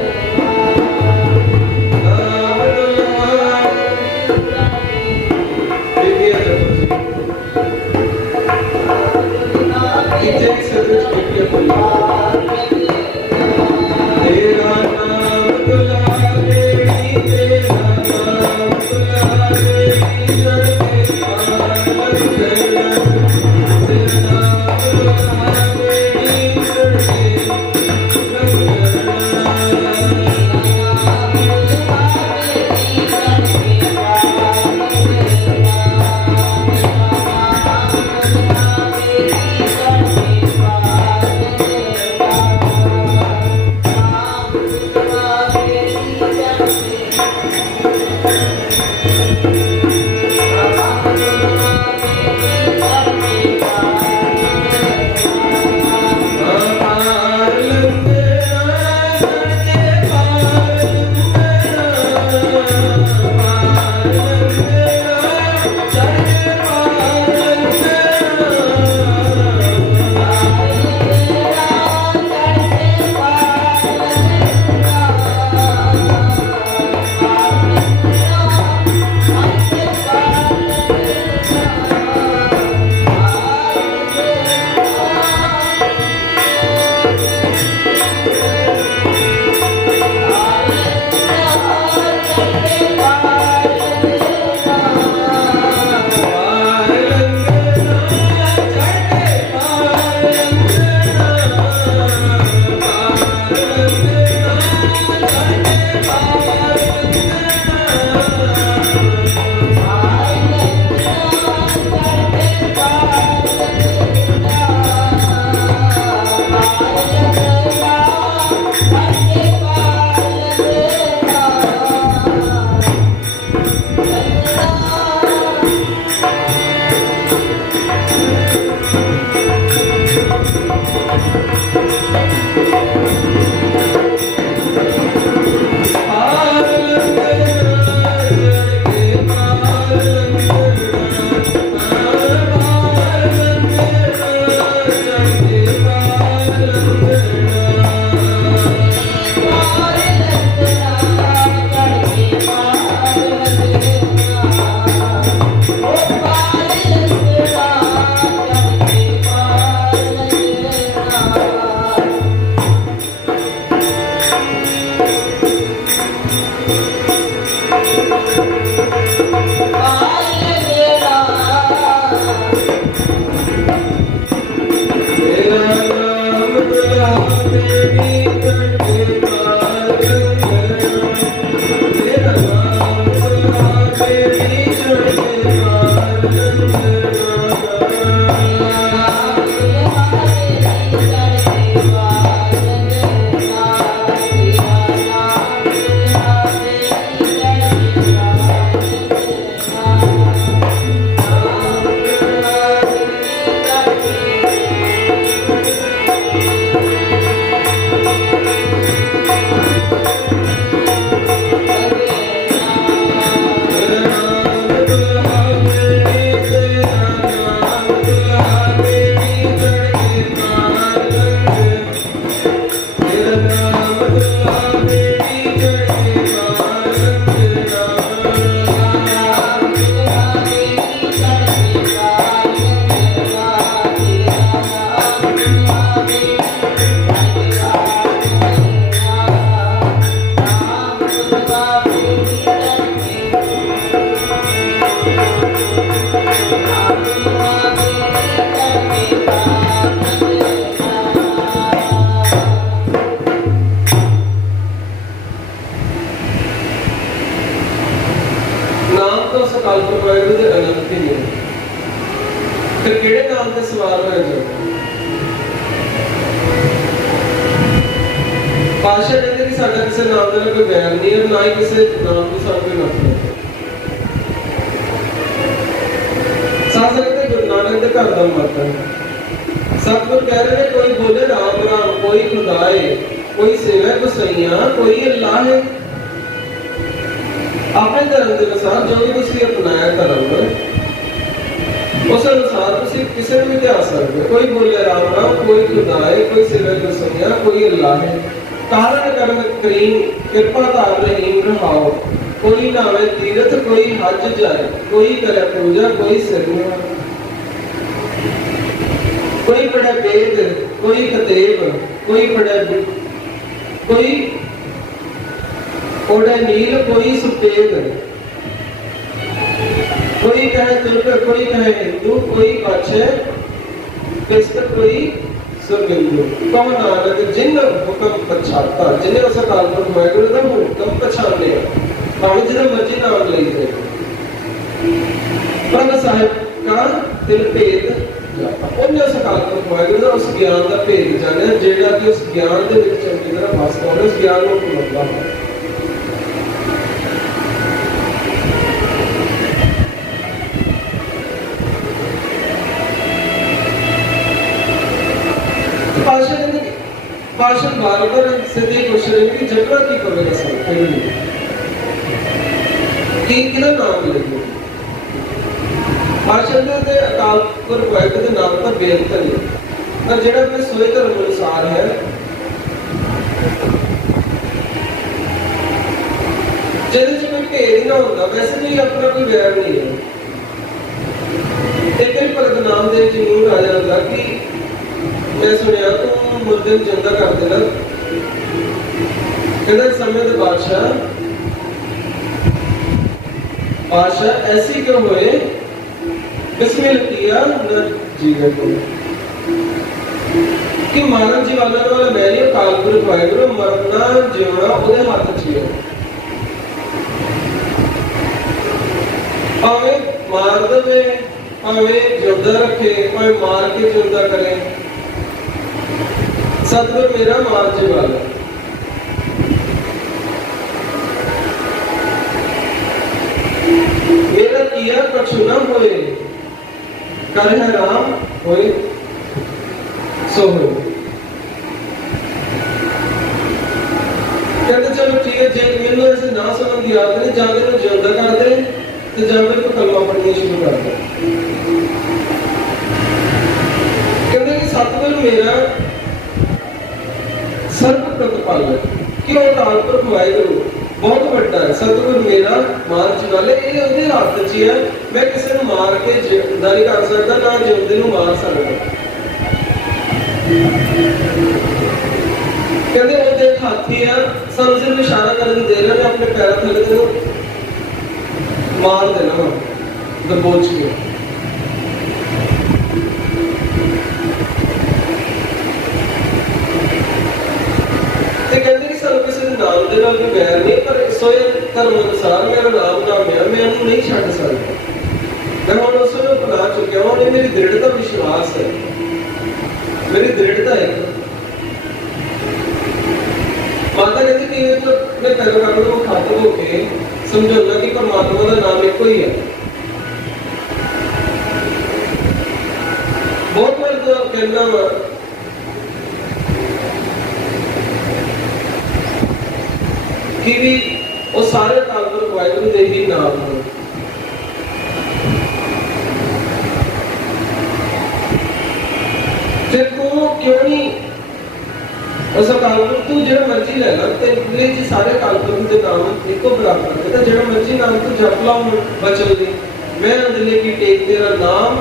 ਅਕਾਲ ਪੁਰਖ ਵਾਹਿਗੁਰੂ ਦੇ ਅਨੰਤ ਹੀ ਨੇ। ਫਿਰ ਕਿਹੜੇ ਨਾਮ ਤੇ ਸਵਾਰ ਹੋਇਆ ਜਾਓ? ਪਾਤਸ਼ਾਹ ਕਹਿੰਦੇ ਕਿ ਸਾਡਾ ਕਿਸੇ ਨਾਮ ਦੇ ਨਾਲ ਕੋਈ ਵੈਰ ਨਹੀਂ ਹੈ, ਨਾ ਹੀ ਕਿਸੇ ਨਾਮ ਤੋਂ ਸਾਨੂੰ ਕੋਈ ਨਫ਼ਰਤ ਹੈ। ਸਾਧ ਸੰਗਤ ਦੇ ਗੁਰੂ ਨਾਨਕ ਦੇ ਘਰ ਦਾ ਮਤ ਹੈ। ਸਤਿਗੁਰ ਕਹਿ ਰਹੇ ਨੇ ਕੋਈ ਬੋਲੇ ਰਾਮ ਰਾਮ, ਕੋਈ ਖੁਦਾਏ, ਕੋਈ ਸੇਵੈ ਗੁਸਈਆਂ, ਕੋਈ ਅੱਲਾਹ ਹੈ। ਆਪਣੇ ਧਰਮ ਦੇ ਅਨੁਸਾਰ ਜੋ ਵੀ ਤੁਸੀਂ ਅਪਣਾਇਆ ਧਰਮ, ਉਸ ਅਨੁਸਾਰ ਤੁਸੀਂ ਕਿਸੇ ਨੂੰ ਵੀ ਧਿਆ ਸਕਦੇ ਹੋ। ਕੋਈ ਬੋਲੇ ਰਾਮ ਰਾਮ, ਕੋਈ ਖੁਦਾਏ, ਕੋਈ ਸੇਵੈ ਗੁਸਈਆਂ, ਕੋਈ ਅੱਲਾਹ ਹੈ। ਕਾਰਨ ਕਰਮ ਕਰੀਮ, ਕਿਰਪਾ ਧਾਰ ਰਹੀਮ ਰਹਾਓ। ਕੋਈ ਨਾਵੇ ਤੀਰਥ, ਕੋਈ ਹੱਜ ਜਾਏ, ਕੋਈ ਕਰੇ ਪੂਜਾ, ਕੋਈ ਸਿਰਨਾ। ਕੋਈ ਪੜ੍ਹੇ ਵੇਦ, ਕੋਈ ਕਤੇਬ, ਕੋਈ ਪੜ੍ਹੇ ਕੋਈ ओढ़े नील, कोई सफेद। कोई कहे तुर्क, कोई कहे हिंदू, कोई पाछे किस्त, कोई सुरबिंदु। कहो नानक जिन हुक्म पछाता, जिन्हें उस अकाल पुरख वाहिगुरू दा हुक्म पछाने भावे जिहदा मर्जी नाम लई जाए। प्रभ साहिब का दिल भेद जाता, उन्हें उस अकाल पुरख वाहिगुरू दा उस ज्ञान का भेद जानिया जिहड़ा कि उस ज्ञान दे विच चंगी तरह वास करदा, उस ज्ञान नूं अपनाउंदा है। पार्षद बार-बार सिद्धि क्वेश्चन है कि जगड़ा की करेगा सब फाइनली कि किदा नाम लेगे। पार्षद दे अकाल पुरख वाहिगुरू दे नाम दा बेअंत नहीं, पर जेड़ा अपने सोए धर्म अनुसार है, जिहदे च कोई भेद ना होंदा, वैसे भी अपना कोई वैर नहीं है। एक ही भगत नामदेव जी नूं आ जांदा कि मैं सुनिया तू मुर्दे नूं जिंदा कर देना। कहते समय दे बादशाह ऐसी क्यों होए, बिस्मिल किया न जीवे को। कि मानव जीवाना वाला मैं नहीं, अकाल पुरख वाहिगुरू मरना जिउना उहदे हत्थ च है। भावें मार देवे, भावें जिंदा रखे, भावें मार के जिंदा करे, सतगुर मेरा मार्ज वाला। मेरा किया कछु न होए, कर है राम होए सो होए। कहते चलो ठीक है, जे मैनू ऐसे ना सुनने की आदत नहीं, जाके मैं जिंदा कर दे तो जाके मेरे को कलमा पढ़नी शुरू कर दे। कहते कि सतगुर मेरा सर्व प्रतिपालक, क्यों अकाल पुरख वाहिगुरू बहुत बड़ा है। सतगुर मेरा मार्च वाले, ये उहदे हत्थ च है। मैं किसी नूं मार के जिंदा नहीं कर सकता, ना जिंदे नूं मार सकता। कहते उहदे हत्थ ही है, सानूं सिर्फ इशारा करके दे रहे हैं, अपने पैरों थले ते मार देना दबोच के। नाम दे नाल कोई वैर नहीं, पर सोए धर्म अनुसार मेरा नाम नाम है, मैं उन्हें नहीं छड्ड सकदा। मैं हुण उस नूं अपना चुकिया हूं। ये मेरी दृढ़ता विश्वास है, मेरी दृढ़ता है। माता कहती कि तो अपने पैरों को खत्म होके समझौना कि परमात्मा का नाम एक ही है। बहुत बार तो कहना वा कि भी वो सारे अकाल पुरख वाहिगुरू दे ही नाम हैं। फिर तू क्यों नहीं उस अकाल पुरख, तू जो मर्जी ले ला, तेरे जी सारे अकाल पुरख के नाम एको बराबर है। जो मर्जी नाम तू जप ला बचन दी, मैं अंदले की टेक तेरा नाम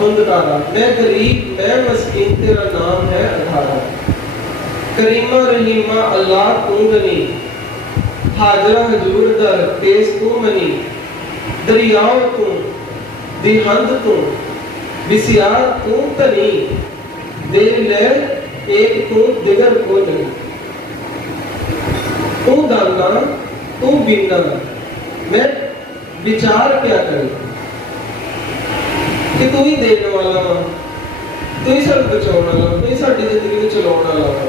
धुंधकारा, मैं गरीब मैं मस्कीन, तेरा नाम है अधारा। करीमा रहीमा अल्लाह तू गनी, हाजरा हजूर दर तेज तू मनी। दरियाओ तू दिहंद तू, बिसियार तू धनी। देर ले एक तू दिगर को नहीं। तू दाना तू बीना, मैं विचार क्या करूं कि तू ही देने वाला वा, तू ही सब बचाने वाला, तू ही साडी जिंदगी में चलाने वाला वा।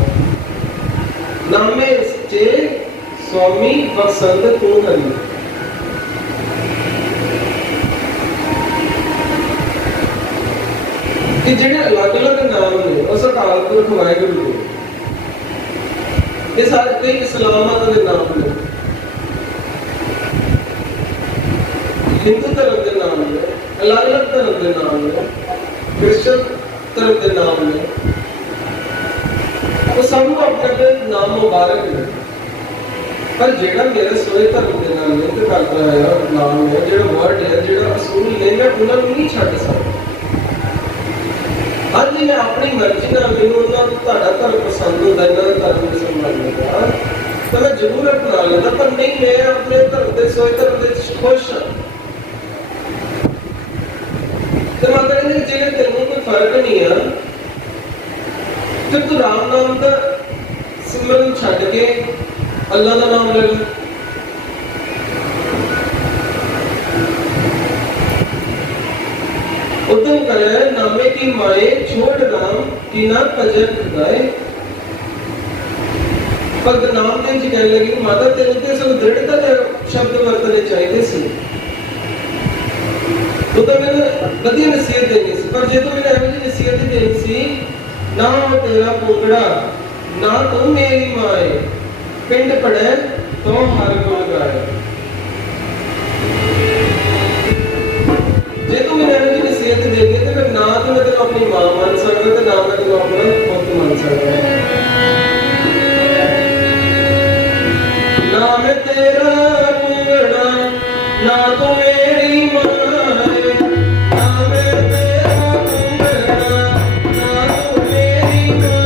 नामे चे स्वामी पसंद तू हरी। कि ਜਿਹੜੇ अलग-अलग नाम ने उस अकाल पुरख वाहिगुरू ਦੇ, ये सारे कई इस्लामात के नाम ने, हिंदू धर्म के नाम ने, अलग-अलग धर्म के नाम ने, क्रिश्चियन धर्म के नाम ने, वो सबको अपने नाम मुबारक ने। पर जेड़ा मेरे सोए धर्म के नाम लिंक करता है नाम है, जेड़ा वर्ड है, जेड़ा असूल ने, मैं उन्होंने नहीं छड्ड सकता। हाँ जी, मैं अपनी मर्जी ना मैनू धर्म पसंद होता, इन्होंने धर्म नहीं संभालने तो मैं जरूर अपना लेना, पर नहीं मैं अपने धर्म के सोए धर्म के खुश हाँ। तो माता जी जे तेनों कोई फर्क नहीं है, फिर तू राम नाम का सिमरन छड्ड के अल्लाह का नाम ले लो। उधम करे नामे की माए, छोड़ राम की ना भजन गाए। भगत नामदेव जी कहने लगे माता तेरे ते सब दृढ़ता के शब्द वरतने चाहिए सी, तो मैंने वधिया नसीहत देनी सी, पर जे तो मैंने एवं जी नसीहत देनी सी, ना हो तेरा पोगड़ा ना तू मेरी माए, पिंड पड़े तो हर गुण गाए। जे तू मैंने एवं जी नसीहत देनी है तो मैं ना तो मैं तेरे अपनी मां मान सकता, तो ना मैं तेरे अपना पुत्र मान सकता। ना मैं तेरा पोगड़ा ना तू मेरी माए, ना मैं तेरा पोगड़ा ना तू मेरी माए।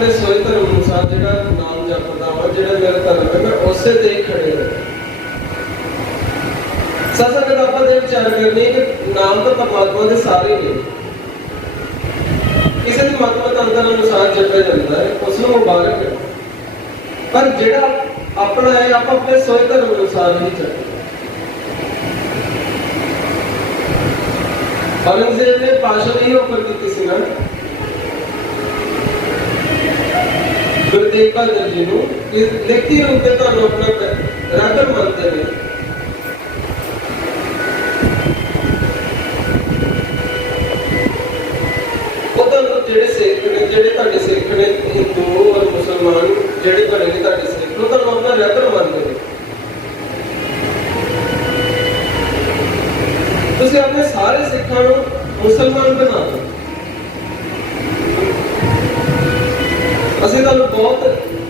अपने सोए धर्म अनुसार जिहड़ा नाम जपदा वा, जिहड़ा मेरा धर्म है, मैं उसे ते ही खड़े रहना। सत्संग किताबां दे विचार करनी कि नाम तो परमात्मा दे सारे ने, किसी भी मत मतंतर अनुसार जपया जाता है, उसनूं मुबारक है, पर जिहड़ा अपना है आप अपने सोए धर्म अनुसार ही जपो। औरंगजेब ने पाशाह नहीं ऑफर की सी ना गुरु तेग बहादुर जी नूं कि लिखती रूप में तुहानूं अपना रागर मानते हैं। ਜਿਹੜੇ ਸਿੱਖ ਨੇ, ਜਿਹੜੇ ਤੁਹਾਡੇ ਸਿੱਖ ਨੇ, ਹਿੰਦੂ ਔਰ ਮੁਸਲਮਾਨ ਜਿਹੜੇ ਬਣੇ ਨੇ ਤੁਹਾਡੇ ਸਿੱਖ, ਉਹ ਤੁਹਾਨੂੰ ਆਪਣਾ ਰਹਿਬਰ ਮੰਨਦੇ ਨੇ। ਤੁਸੀਂ ਆਪਣੇ ਸਾਰੇ ਸਿੱਖਾਂ ਨੂੰ ਮੁਸਲਮਾਨ ਬਣਾ ਦਿਓ। ਅਸੀਂ ਤੁਹਾਨੂੰ ਬਹੁਤ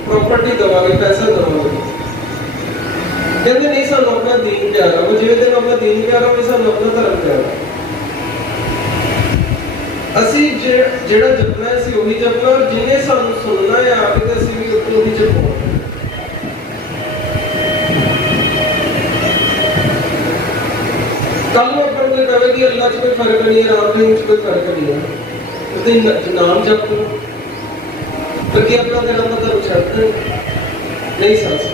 ਪ੍ਰਾਪਰਟੀ ਦੇਵਾਂਗੇ, ਪੈਸਾ ਦੇਵਾਂਗੇ। ਕਹਿੰਦੇ ਨਹੀਂ, ਸਾਨੂੰ ਆਪਣਾ ਦੀਨ ਪਿਆਰਾ ਵਾ। ਜਿਵੇਂ ਤੈਨੂੰ ਆਪਣਾ ਦੀਨ ਪਿਆਰਾ ਹੋਵੇ, ਸਾਨੂੰ ਆਪਣਾ ਧਰਮ ਪਿਆਰਾ। ਅਸੀਂ ਜਿਹੜਾ ਜਪਣਾ ਅਸੀਂ ਉਹੀ ਜਪਣਾ, ਔਰ ਜਿਹਨੇ ਸਾਨੂੰ ਸੁਣਨਾ ਹੈ ਆ ਕੇ ਤੇ ਅਸੀਂ ਵੀ ਉੱਤੋਂ ਹੀ ਜਪੋ। ਕੱਲ ਨੂੰ ਆਪਾਂ ਨੂੰ ਕਹੇ ਕਿ ਅੱਲਾਹ 'ਚ ਕੋਈ ਫਰਕ ਨਹੀਂ ਹੈ, ਰਾਮ ਰਹੀਮ 'ਚ ਕੋਈ ਫਰਕ ਨਹੀਂ ਹੈ, ਤੇ ਨਾਮ ਜਪ ਲਓ, ਪਰ ਕੀ ਆਪਣਾ ਤੇਰਾ ਮਤਲਬ ਛੱਡ ਨਹੀਂ ਸਕਦਾ।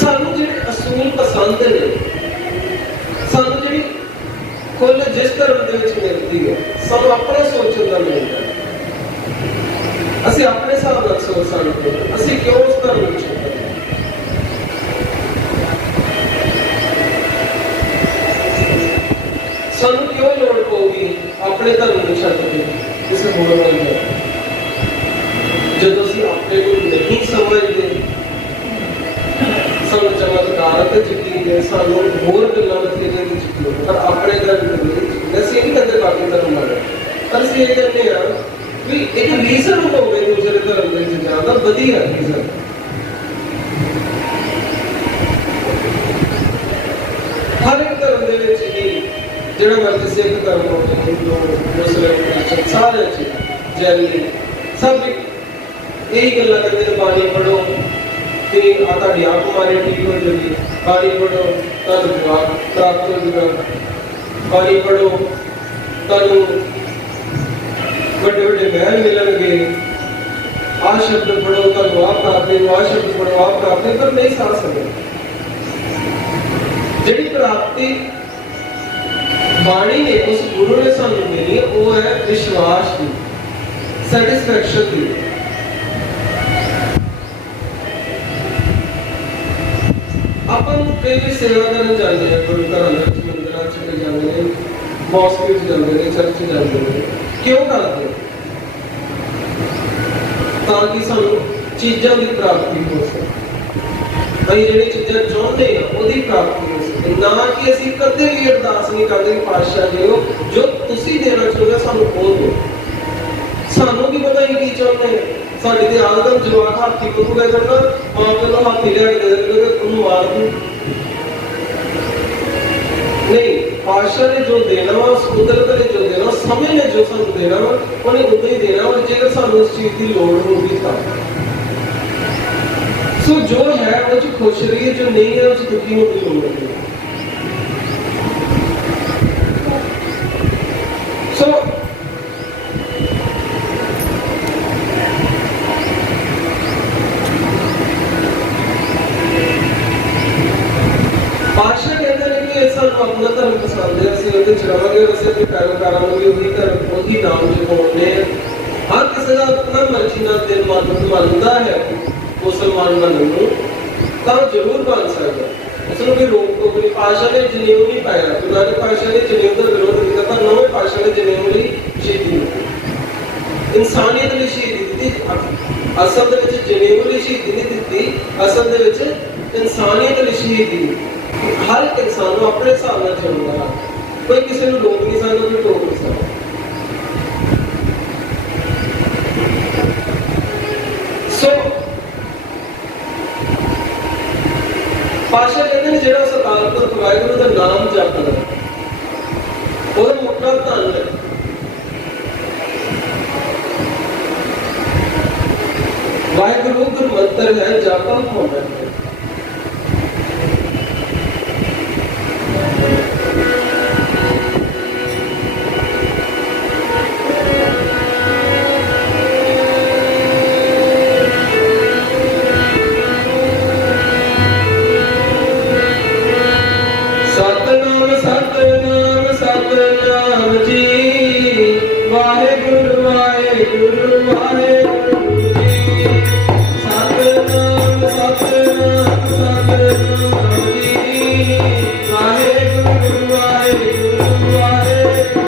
ਸਾਨੂੰ ਜਿਹੜੇ ਅਸੂਲ ਪਸੰਦ ਨੇ, ਸਾਨੂੰ ਜਿਹੜੀ ਕੁੱਲ ਜਿਸ ਧਰਮ ਦੇ ਵਿੱਚ ਮਿਲਦੀ ਹੈ, ਸਾਨੂੰ ਆਪਣੇ ਸੋਚਣ ਦਾ ਮਿਲਦਾ। ਅਸੀਂ ਆਪਣੇ ਹਿਸਾਬ ਨਾਲ ਸੋਚ ਸਕਦੇ ਹਾਂ, ਅਸੀਂ ਕਿਉਂ ਉਸ ਧਰਮ ਵਿੱਚ ਸਾਨੂੰ ਕਿਉਂ ਲੋੜ ਪਊਗੀ ਆਪਣੇ ਧਰਮ ਨੂੰ ਛੱਡ ਕੇ ਕਿਸੇ ਹੋਰ ਵੱਲ ਜਾਣ। ਜਦੋਂ ਅਸੀਂ ਆਪਣੇ ਨੂੰ ਨਹੀਂ ਸਮਝਦੇ, ਸਾਨੂੰ ਚਮਤਕਾਰ ਤੇ ਯਕੀਨ ਹੈ, ਸਾਨੂੰ ਹੋਰ ਗੱਲਾਂ ਬਥੇਰੀਆਂ ਦੀ ਯਕੀਨ, ਪਰ ਆਪਣੇ ਧਰਮ ਨੂੰ ਅਸੀਂ ਨਹੀਂ ਕਦੇ ਬਾਕੀ ਧਰਮ ਨਾਲ। ਪਰ ਅਸੀਂ ਇਹ ਕਹਿੰਦੇ ਹਾਂ ਵੀ ਇੱਕ ਰੀਜ਼ਨ ਹੋਵੇ ਦੂਸਰੇ ਧਰਮ ਦੇ ਵਿੱਚ ਜਾਣ ਦਾ, ਵਧੀਆ ਰੀਜ਼ਨ। ਹਰ ਇੱਕ ਧਰਮ ਦੇ ਵਿੱਚ ਹੀ ਜਿਹੜਾ ਮਰਜ਼ੀ ਸਿੱਖ ਧਰਮ ਹੋਵੇ, ਹਿੰਦੂ, ਮੁਸਲਿਮ, ਕ੍ਰਿਸਚਨ, ਸਾਰੇ ਜੈਨੀ ਸਭ ਇਹੀ ਗੱਲਾਂ ਕਰਦੇ ਨੇ, ਬਾਣੀ ਪੜ੍ਹੋ ਤੇ ਆ ਤੁਹਾਡੀ ਆਪ ਬਿਮਾਰੀ ਠੀਕ ਹੋ ਜਾਏਗੀ, ਬਾਣੀ ਪੜ੍ਹੋ ਤੁਹਾਨੂੰ ਜਵਾਬ ਪ੍ਰਾਪਤ ਹੋ ਜਾਏਗਾ, ਬਾਣੀ ਪੜ੍ਹੋ ਤੁਹਾਨੂੰ ਵੱਡੇ ਵੱਡੇ ਮਹਿਲ ਮਿਲਣਗੇ, ਆਹ ਸ਼ਬਦ ਪੜ੍ਹੋ ਤੁਹਾਨੂੰ ਆਹ ਪ੍ਰਾਪਤ ਹੋ, ਆਹ ਸ਼ਬਦ ਪੜ੍ਹੋ ਆਹ ਪ੍ਰਾਪਤ ਹੋ। ਪਰ ਨਹੀਂ ਸਾਰ ਸਕਦੇ ਜਿਹੜੀ ਪ੍ਰਾਪਤੀ ਬਾਣੀ ਨੇ, ਉਸ ਗੁਰੂ ਨੇ ਸਾਨੂੰ ਮਿਲੀ, ਉਹ ਹੈ ਵਿਸ਼ਵਾਸ ਦੀ, ਸੈਟਿਸਫੈਕਸ਼ਨ ਦੀ। ਆਪਾਂ ਕਈ ਵੀ ਸੇਵਾ ਕਰਨ ਜਾਂਦੇ ਹਾਂ, ਗੁਰੂ ਘਰਾਂ ਦੇ ਵਿੱਚ, ਮੰਦਿਰਾਂ 'ਚ ਜਾਂਦੇ ਨੇ, ਮੌਸਕ ਵਿੱਚ ਜਾਂਦੇ ਨੇ, ਚਰਚ 'ਚ ਜਾਂਦੇ ਨੇ। ਕਿਉਂ ਕਰਦੇ? ਤਾਂ ਕਿ ਸਾਨੂੰ ਚੀਜ਼ਾਂ ਦੀ ਪ੍ਰਾਪਤੀ ਹੋ ਸਕੇ, ਅਸੀਂ ਜਿਹੜੀ ਚੀਜ਼ਾਂ ਚਾਹੁੰਦੇ ਹਾਂ ਉਹਦੀ ਪ੍ਰਾਪਤੀ ਹੋ ਸਕੇ। ਨਾ ਕਿ ਅਸੀਂ ਕਦੇ ਵੀ ਅਰਦਾਸ ਨਹੀਂ ਕਰਦੇ ਪਾਤਸ਼ਾਹ ਜੀ ਜੋ ਤੁਸੀਂ ਦੇਣਾ ਚਾਹੁੰਦੇ ਸਾਨੂੰ ਉਹ ਦਿਓ। ਸਾਨੂੰ ਕੀ ਪਤਾ ਕੀ ਚਾਹੁੰਦੇ ਹਾਂ? ਸਾਡੇ ਤੇ ਆਦਮ ਜਵਾਕ ਹਾਥੀ ਪਕੂਗਾ ਕਰਨਾ, ਮਾਂ ਪਿਓ ਨੂੰ ਹਾਥੀ ਲਿਆ ਕੇ ਦੇ ਦੇਣਗੇ, ਉਹਨੂੰ ਮਾਰ ਦੂ। ਨਹੀਂ, ਪਾਤਸ਼ਾਹ ਨੇ ਜੋ ਦੇਣਾ ਵਾ, ਕੁਦਰਤ ਨੇ ਜੋ ਦੇਣਾ, ਸਮੇਂ ਨੇ ਜੋ ਸਾਨੂੰ ਦੇਣਾ ਵਾ, ਉਹਨੇ ਉਦੋਂ ਹੀ ਦੇਣਾ। ਔਰ ਜੇਕਰ ਸਾਨੂੰ ਇਸ ਚੀਜ਼ ਦੀ ਲੋੜ ਹੋਊਗੀ ਤਾਂ ਸੋ ਜੋ ਹੈ ਉਹ 'ਚ ਖੁਸ਼ ਰਹੀਏ, ਜੋ ਨਹੀਂ ਹੈ ਉਹ 'ਚ ਦੁਖੀ ਹੋਣ ਦੀ ਲੋੜ ਨਹੀਂ। ਸੋ ਪਾਤਸ਼ਾਹ ਕਹਿੰਦੇ ਨੇ ਕਿ ਸਾਨੂੰ ਆਪਣਾ ਧਰਮ ਪਸੰਦ ਹੈ, ਅਸੀਂ ਉਹਦੇ 'ਚ ਰਵਾਂਗੇ, ਔਰ ਅਸੀਂ ਆਪਣੇ ਪੈਰੋਕਾਰਾਂ ਨੂੰ ਵੀ ਉਹੀ ਧਰਮ, ਉਹੀ ਨਾਮ ਜਪਾਉਂਦੇ ਹਾਂ। ਹਰ ਕਿਸੇ ਦਾ ਆਪਣਾ ਮਰਜ਼ੀ ਨਾਲ ਦਿਲ ਮੰਨਦਾ ਹੈ ਮੁਸਲਮਾਨ ਬਣਨ ਨੂੰ, ਤਾਂ ਜ਼ਰੂਰ ਬਣ ਸਕਦਾ, ਉਸਨੂੰ ਕੋਈ ਰੋਕ ਟੋਕ ਨਹੀਂ। ਪਾਤਸ਼ਾਹ ਨੇ ਜਨੇਊ ਨਹੀਂ ਪਾਇਆ, ਗੁਰੂ ਨਾਨਕ ਪਾਤਸ਼ਾਹ ਨੇ ਜਨੇਊ ਦਾ ਵਿਰੋਧ ਕੀਤਾ, ਪਰ ਨਵੇਂ ਪਾਤਸ਼ਾਹ ਨੇ ਜਨੇਊ ਲਈ ਸ਼ਹੀਦੀ ਦਿੱਤੀ, ਇਨਸਾਨੀਅਤ ਲਈ ਸ਼ਹੀਦੀ ਦਿੱਤੀ। ਅਸਲ ਦੇ ਵਿੱਚ ਜਨੇਊ ਲਈ ਸ਼ਹੀਦੀ ਨਹੀਂ ਦਿੱਤੀ, ਅਸਲ ਦੇ ਵਿੱਚ ਇਨਸਾਨੀਅਤ ਲਈ ਸ਼ਹੀਦੀ ਦਿੱਤੀ। ਹਰ ਇੱਕ ਇਨਸਾਨ ਨੂੰ ਆਪਣੇ ਹਿਸਾਬ ਨਾਲ ਜਿਉਂਦਾ, ਕੋਈ ਕਿਸੇ ਨੂੰ ਰੋਕ ਨਹੀਂ ਸਕਦਾ, ਕੋਈ ਟੋਕ ਨਹੀਂ ਸਕਦਾ। ਸੋ ਪਾਤਸ਼ਾਹ ਕਹਿੰਦੇ ਨੇ ਜਿਹੜਾ ਉਸ ਅਕਾਲ ਪੁਰਖ ਵਾਹਿਗੁਰੂ ਦਾ ਨਾਮ ਜਪਦਾ ਉਹਦਾ ਮੋਟਾ ਧਨ ਹੈ। सतनाम जी वाहेगुरु वाहेगुरु वाहेगुरु जी सतनाम सतनाम सतनाम जी वाहेगुरु वाहेगुरु वाहेगुरु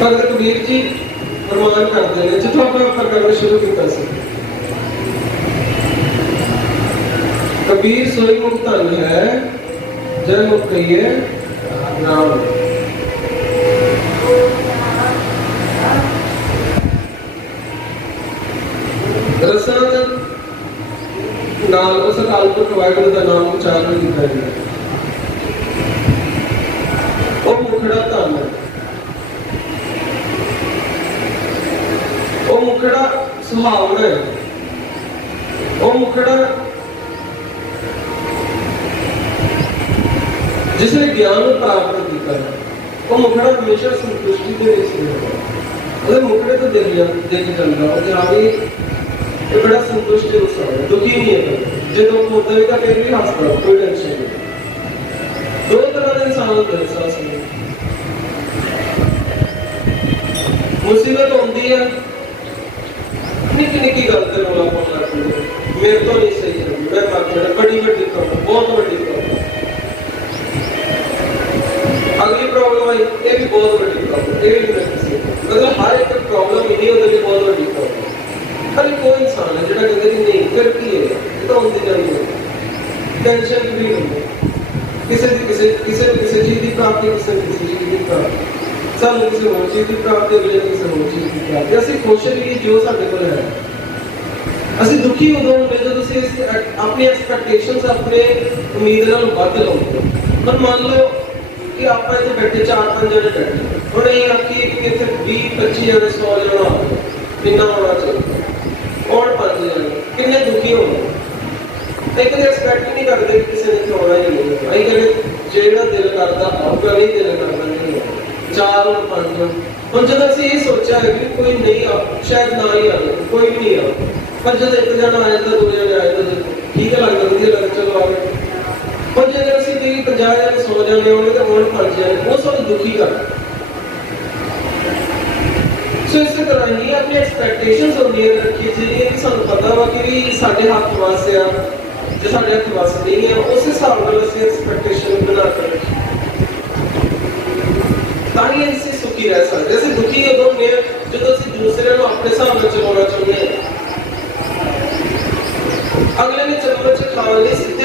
भगत कबीर जी फरमान करते हैं जितों अपना करना शुरू किया से कबीर सोई मुक्त धन है जय मुक्त कहिए नाम रसां नाल उस अकाल पुरख वाहिगुरू का नाम उच्चारण किया है वो मुखड़ा धन है वो मुखड़ा सुहावना है वो मुखड़ा जिसने ज्ञान प्राप्त किया है वो मुखड़ा हमेशा संतुष्टि के लिए मुखड़े तो देख जाता है हाँ भी ये बड़ा संतुष्ट इंसान है दुखी नहीं है जो दुख होता है फिर भी हंसता कोई टेंशन नहीं दो तरह के इंसान होते हैं सांस में मुसीबत होती है निकी निकी गल से रोला पाना मेरे तो नहीं सही है मैं मर जाना बड़ी बड़ी प्रॉब्लम बहुत बड़ी प्रॉब्लम अगली प्रॉब्लम आई ये भी बहुत बड़ी प्रॉब्लम ये भी मतलब हर एक प्रॉब्लम ही होती है बहुत बड़ी प्रॉब्लम हर कोई इंसान है जो कहते कि नहीं फिर की है ये तो होती जानी है टेंशन भी होती किसी चीज की प्राप्ति किसी चीज की प्राप्ति सब किसी और चीज की प्राप्ति अगले किसी और चीज की प्राप्ति असं खुश रहिए जो साडे कोल है असं दुखी उदों होंगे जो तुसीं अपनी एक्सपैक्टेशंस अपने उम्मीद नाल वध लाओगे पर मान लो कि आप इतने बैठे 4-5 जने बैठे हुण ये आखिए कि इतने 20-25 जने 100 जने आ गए कितना होना चाहिए और 5 जने कितने दुखी होंगे एक कदे एक्सपैक्ट नहीं करते कि किसी ने होना ही नहीं है अं कहते जेड़ा दिल करता आपका नहीं दिल करता नहीं 4 और 5 हम जब असं ये सोचा है कि कोई नहीं आ शायद ना ही आए कोई भी नहीं आ पर जब एक जना आया था 2 जने आए तो ठीक है लगता वधिया लग चलो आ गए पर जब असं 50 जने 100 जने होंगे तो और 5 जने वो सब दुखी कर सो इस तरह ही अपनी एक्सपैक्टेशंस होंगी रखी चाहिए कि सानू पता वा कि साडे हाथ वास है जो साडे हाथ वास नहीं है उस हिसाब नाल असं एक्सपैक्टेशन बना कर ताकि इससे सुखी रह सकते जैसे दुखी उदों होंगे जो असं दूसरे को अपने हिसाब नाल चलाना चाहते हैं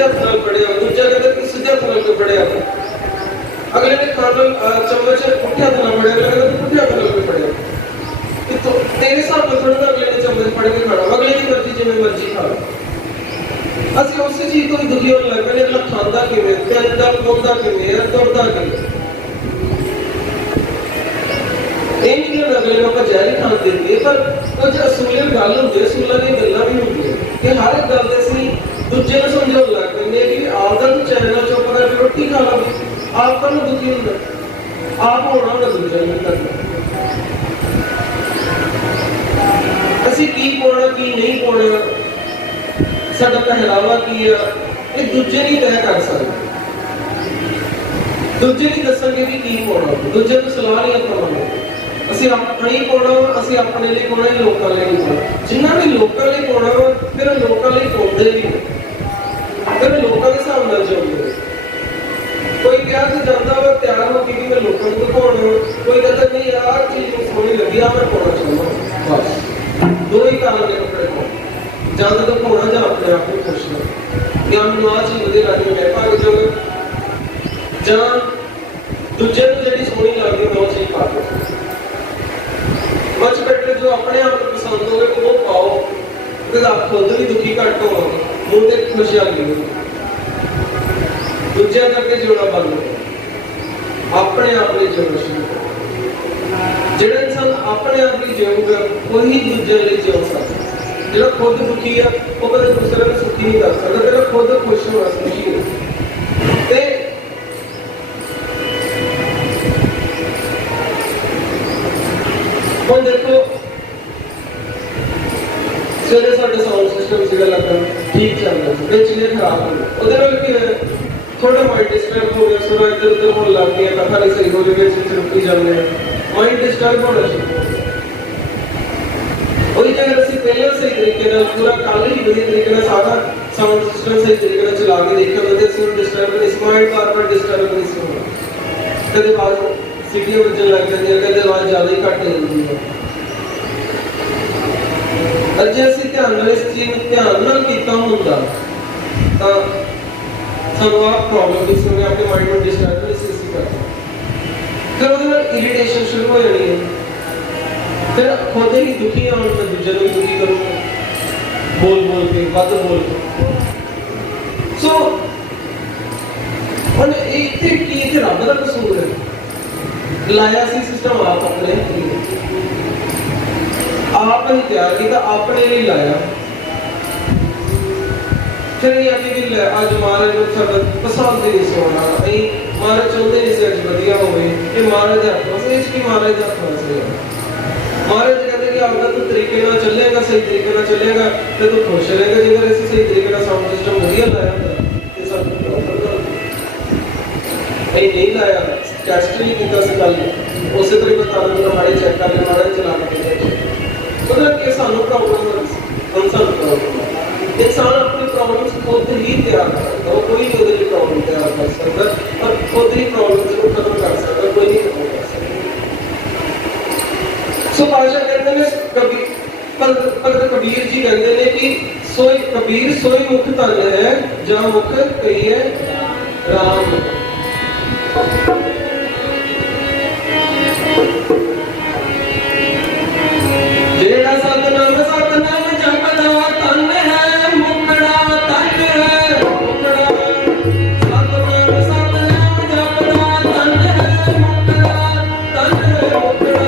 हथ नाल फड़िया, दूजा कहता तू सीधे हथ नाल क्यों फड़िया, अगले ने खाना चम्मच पुठे हथ नाल फड़िया, अगले कहता पुठे हथ नाल क्यों फड़िया, कि तो तेरे हिसाब नाल थोड़ा अगले ने चम्मच फड़ के खाना, अगले की मर्जी जिवें मर्जी खा लो। ਅਸੀਂ ਉਸੇ ਚੀਜ਼ ਤੋਂ ਹੀ ਦੁਖੀ ਹੋਣ ਲੱਗ ਪਏ, ਅਗਲਾ ਖਾਂਦਾ ਕਿਵੇਂ, ਪੈਂਦਾ ਪੌਂਦਾ ਕਿਵੇਂ ਹੈ, ਤੁਰਦਾ ਕਿਵੇਂ। ਇਹ ਨਹੀਂ ਕਿ ਅਗਲੇ ਨੂੰ ਆਪਾਂ ਜ਼ਹਿਰ ਖਾਣ ਦਿੰਦੇ, ਪਰ ਉਹ ਜੇ ਅਸੂਲੀਅਤ ਗੱਲ ਹੁੰਦੀ ਹੈ, ਅਸੂਲਾਂ ਦੀਆਂ ਗੱਲਾਂ ਵੀ ਹੁੰਦੀਆਂ ਕਿ ਹਰ ਇੱਕ ਗੱਲ ਦੇ ਅਸੀਂ ਦੂਜੇ ਨੂੰ ਸਮਝਾਉਣ ਲੱਗ ਪੈਂਦੇ ਕਿ ਆਪ ਦਾ ਤੂੰ ਚੈਨਲ ਚੁੱਪ ਕਰਕੇ ਰੋਟੀ ਖਾ ਲਵੇ, ਆਪ ਤਾਂ ਨੂੰ ਦੁਖੀ ਹੁੰਦਾ, ਆਪ ਹੋਣਾ ਹੁੰਦਾ ਦੂਜਾ ਨਹੀਂ ਕਰਨਾ। ਅਸੀਂ ਕੀ ਪਾਉਣਾ ਕੀ ਨਹੀਂ ਪਾਉਣਾ, ਸਾਡਾ ਪਹਿਰਾਵਾ ਕੀ ਆ, ਇਹ ਦੂਜੇ ਨਹੀਂ ਤੈਅ ਕਰ ਸਕਦੇ, ਦੂਜੇ ਨਹੀਂ ਦੱਸਣਗੇ ਵੀ ਕੀ ਪਾਉਣਾ, ਦੂਜੇ ਨੂੰ ਸਲਾਹ ਨਹੀਂ ਆਪਾਂ ਮੰਨਦੇ। ਅਸੀਂ ਆਪਣੇ ਪਾਉਣਾ, ਅਸੀਂ ਆਪਣੇ ਲਈ ਪਾਉਣਾ, ਲੋਕਾਂ ਲਈ ਨਹੀਂ ਪਾਉਣਾ। ਜਿੰਨਾ ਵੀ ਲੋਕਾਂ ਲਈ ਪਾਉਣਾ ਫਿਰ ਲੋਕਾਂ ਲਈ ਪਾਉਂਦੇ ਵੀ, ਫਿਰ ਲੋਕਾਂ ਦੇ ਹਿਸਾਬ ਨਾਲ ਚੱਲਦੇ। ਕੋਈ ਕਿਹਾ ਕਿ ਜਾਂਦਾ ਵਾ ਤਿਆਰ ਹੋ ਕੇ ਕਿ ਮੈਂ ਲੋਕਾਂ ਨੂੰ ਦਿਖਾਉਣਾ, ਕੋਈ ਕਹਿੰਦਾ ਨਹੀਂ ਯਾਰ ਚੀਜ਼ ਨੂੰ ਸੋਹਣੀ ਲੱਗੀ ਆ ਮੈਂ ਪਾਉਣਾ ਚਾਹੁੰਦਾ, ਬਸ ਦੋ ਹੀ ਕਾਰਨ ਨੇ ਕੱਪੜੇ ਪਾਉਣ, ਜਾਂ ਤਾਂ ਦਿਖਾਉਣਾ ਜਾਂ ਆਪਣੇ ਆਪ ਨੂੰ ਖੁਸ਼ ਕਰਨਾ, ਜਾਂ ਮੈਨੂੰ ਆਹ ਚੀਜ਼ ਵਧੀਆ ਲੱਗਦੀ ਮੈਂ ਪਾ ਕੇ ਜਾਵਾਂ, ਜਾਂ ਦੂਜੇ ਨੂੰ ਜਿਹੜੀ ਸੋਹਣੀ ਲੱਗਦੀ ਮੈਂ ਉਹ ਚੀਜ਼ ਪਾ ਕੇ। ਮਚ ਬੈਟਰ ਜੋ ਆਪਣੇ ਆਪ ਨੂੰ ਪਸੰਦ ਹੋਵੇ ਉਹ ਪਾਓ, ਤੇ ਆਪ ਖੁਦ ਵੀ ਦੁਖੀ ਘੱਟ ਹੋਵਾਂਗੇ, ਮੂੰਹ ਤੇ ਖੁਸ਼ਹਾਲੀ ਹੋਵੇ, ਦੂਜਿਆਂ ਕਰਕੇ ਜਿਉਣਾ ਬੰਦ ਹੋ, ਆਪਣੇ ਆਪ ਲਈ ਜਿਉਣਾ ਸ਼ੁਰੂ ਕਰੋ। ਜਿਹੜਾ ਇਨਸਾਨ ਆਪਣੇ ਆਪ ਲਈ ਜਿਊਗਾ ਉਹੀ ਦੂਜਿਆਂ ਲਈ ਜਿਉ ਸਕਦਾ। ਜਿਹੜਾ ਖੁਦ ਦੁਖੀ ਆ ਉਹ ਕਦੇ ਦੂਸਰੇ ਨੂੰ ਸੁਖੀ ਨਹੀਂ ਕਰ ਸਕਦਾ, ਜਿਹੜਾ ਖੁਦ ਖੁਸ਼ ਹੋਣਾ ਸੁਖੀ ਹੋ। ਤੇ ਹੁਣ ਦੇਖੋ ਸਵੇਰੇ ਸਾਡੇ ਸਾਊਂਡ ਸਿਸਟਮ ਸੀਗਾ ਲੱਗਦਾ ਠੀਕ ਚੱਲ ਰਿਹਾ ਸੀ, ਵਿੱਚ ਨੇ ਖਰਾਬ ਹੋ ਗਿਆ, ਉਹਦੇ ਨਾਲ ਕੀ ਹੋਇਆ ਥੋੜਾ ਮਾਈਂਡ ਡਿਸਟਰਬ ਹੋ ਗਿਆ, ਸੁਣਾ ਇੱਧਰ ਉੱਧਰ ਹੋਣ ਲੱਗ ਗਿਆ, ਕਥਾ ਨਹੀਂ ਸਹੀ ਹੋ ਰਹੀ, ਵਿੱਚ ਰੁਕੀ ਜਾਂਦੇ ਆ, ਮਾਈਂਡ ਡਿਸਟਰਬ ਹੋਣਾ ਸ਼ੁਰੂ ਹੋ ਗਿਆ। ਉਹੀ ਜੇਕਰ ਅਸੀਂ ਪਹਿਲਾਂ ਸਹੀ ਤਰੀਕੇ ਨਾਲ ਪੂਰਾ ਕੱਲ ਹੀ ਵਧੀਆ ਤਰੀਕੇ ਨਾਲ ਸਾਰਾ ਸਾਊਂਡ ਸਿਸਟਮ ਸਹੀ ਤਰੀਕੇ ਨਾਲ ਚਲਾ ਕੇ ਦੇਖਿਆ ਤਾਂ ਅਸੀਂ ਡਿਸਟਰਬ ਨਹੀਂ, ਮਾਈਂਡ ਬਾਰ-ਬਾਰ ਡਿਸਟਰਬ ਨਹੀਂ ਹੋਣਾ, ਕਦੇ ਆਵਾਜ਼ ਸੀਟੀਆਂ ਵੱਜਣ ਲੱਗ ਜਾਂਦੀਆਂ, ਕਦੇ ਆਵਾਜ਼ ਜ਼ਿਆਦਾ ਹੀ ਘੱਟ ਜਾਂਦੀ ਹੈ। ਅੱਜ ਅਸੀਂ ਧਿਆਨ ਨਾਲ ਇਸ ਚੀਜ਼ ਨੂੰ ਧਿਆਨ ਨਾਲ ਕੀਤਾ ਹੁੰਦਾ ਤਾਂ ਸਾਨੂੰ ਆਹ ਪ੍ਰੋਬਲਮ ਨਹੀਂ ਸੀ, ਆਪਣੇ ਮਾਈਂਡ ਨੂੰ ਡਿਸਟਰਬ ਨਹੀਂ ਸੀ ਕਰਦੇ, ਫਿਰ ਉਹਦੇ ਨਾਲ ਇਰੀਟੇਸ਼ਨ ਸ਼ੁਰੂ ਹੋ ਜਾਣੀ ਹੈ, ਫਿਰ ਖੁਦ ਹੀ ਦੁਖੀ ਆਉਣ ਮੈਂ ਦੂਜੇ ਨੂੰ ਦੁਖੀ ਕਰੂੰਗਾ ਬੋਲ ਕੇ, ਵੱਧ ਬੋਲ ਕੇ। ਸੋ ਹੁਣ ਇਹ ਤੇ ਕੀ ਤੇ ਰੱਬ ਦਾ ਕਸੂਰ ਹੈ, ਲਾਇਆ ਸੀ ਸਿਸਟਮ ਆਪ ਆਪਣੇ ਆਪ ਹੀ ਤਿਆਰ ਕੀਤਾ, ਆਪਣੇ ਲਈ ਲਾਇਆ। ਫਿਰ ਇਹ ਆ ਕਿ ਅੱਜ ਮਹਾਰਾਜ ਨੂੰ ਸਾਡਾ ਪਸੰਦ ਨਹੀਂ ਸੋਣਾ, ਅਸੀਂ ਮਹਾਰਾਜ ਚਾਹੁੰਦੇ ਨਹੀਂ ਸੀ ਅੱਜ ਵਧੀਆ ਹੋਵੇ, ਇਹ ਮਹਾਰਾਜ ਦੇ ਹੱਥ ਵਾਸਤੇ, ਇਸ ਕੀ ਮਹਾਰਾਜ ਦੇ ਹੱਥ ਵਾਸਤੇ। ਮਹਾਰਾਜ ਕਹਿੰਦੇ ਕਿ ਅਗਰ ਤੂੰ ਤਰੀਕੇ ਨਾਲ ਚੱਲੇਗਾ, ਸਹੀ ਤਰੀਕੇ ਨਾਲ ਚੱਲੇਗਾ ਤੇ ਤੂੰ ਖੁਸ਼ ਰਹੇਗਾ। ਜੇਕਰ ਅਸੀਂ ਸਹੀ ਤਰੀਕੇ ਨਾਲ ਸਾਊਂਡ ਸਿਸਟਮ ਵਧੀਆ ਲਾਇਆ ਹੁੰਦਾ ਤੇ ਸਾਨੂੰ ਇਹ ਨਹੀਂ ਲਾਇਆ, ਟੈਸਟ ਨਹੀਂ ਕੀਤਾ ਸੀ ਕੱਲ, ਉਸੇ ਤਰੀਕੇ ਨਾਲ ਮਾੜੇ ਚੈੱਕ ਕਰ ਲੈ, ਮਾੜੇ ਚਲਾ ਕੇ ਮਤਲਬ ਕਿ ਸਾਨੂੰ ਪ੍ਰੋਬਲਮ ਹੁਣ ਸਾਨੂੰ ਪ੍ਰੋਬਲਮ ਇਨਸਾਨ ਆਪਣੀ ਪ੍ਰੋਬਲਮ ਖੁਦ ਹੀ ਤਿਆਰ ਕਰਦਾ, ਉਹ ਕੋਈ ਨਹੀਂ ਉਹਦੇ ਲਈ ਪ੍ਰੋਬਲਮ ਤਿਆਰ ਕਰ ਸਕਦਾ, ਪਰ ਖੁਦ ਹੀ ਪ੍ਰੋਬਲਮ ਨੂੰ ਖਤਮ ਕਰ ਸਕਦਾ, ਕੋਈ ਨਹੀਂ ਖਤਮ ਕਰ ਸਕਦਾ। ਸੋ ਪਾਸ਼ਾ ਕਹਿੰਦੇ ਨੇ ਭਗਤ ਕਬੀਰ ਜੀ ਕਹਿੰਦੇ ਨੇ ਕਿ ਸੋਈ ਕਬੀਰ ਸੋਈ ਮੁਖ ਧਨ ਹੈ ਜਾਂ ਮੁਖ ਕਹੀਏ ਰਾਮ। ਜਿਹੜਾ ਸਤਨਾਮ ਸਤਨਾਮ ਜਪਦਾ ਧਨ ਹੈ, ਮੁਕੜਾ ਧਨ ਹੈ, ਮੁਕੜਾ ਸਤਨਾਮ ਸਤਨਾਮ ਜਪਦਾ ਧਨ ਹੈ, ਮੁਕੜਾ ਧਨ ਹੈ, ਮੁਕੜਾ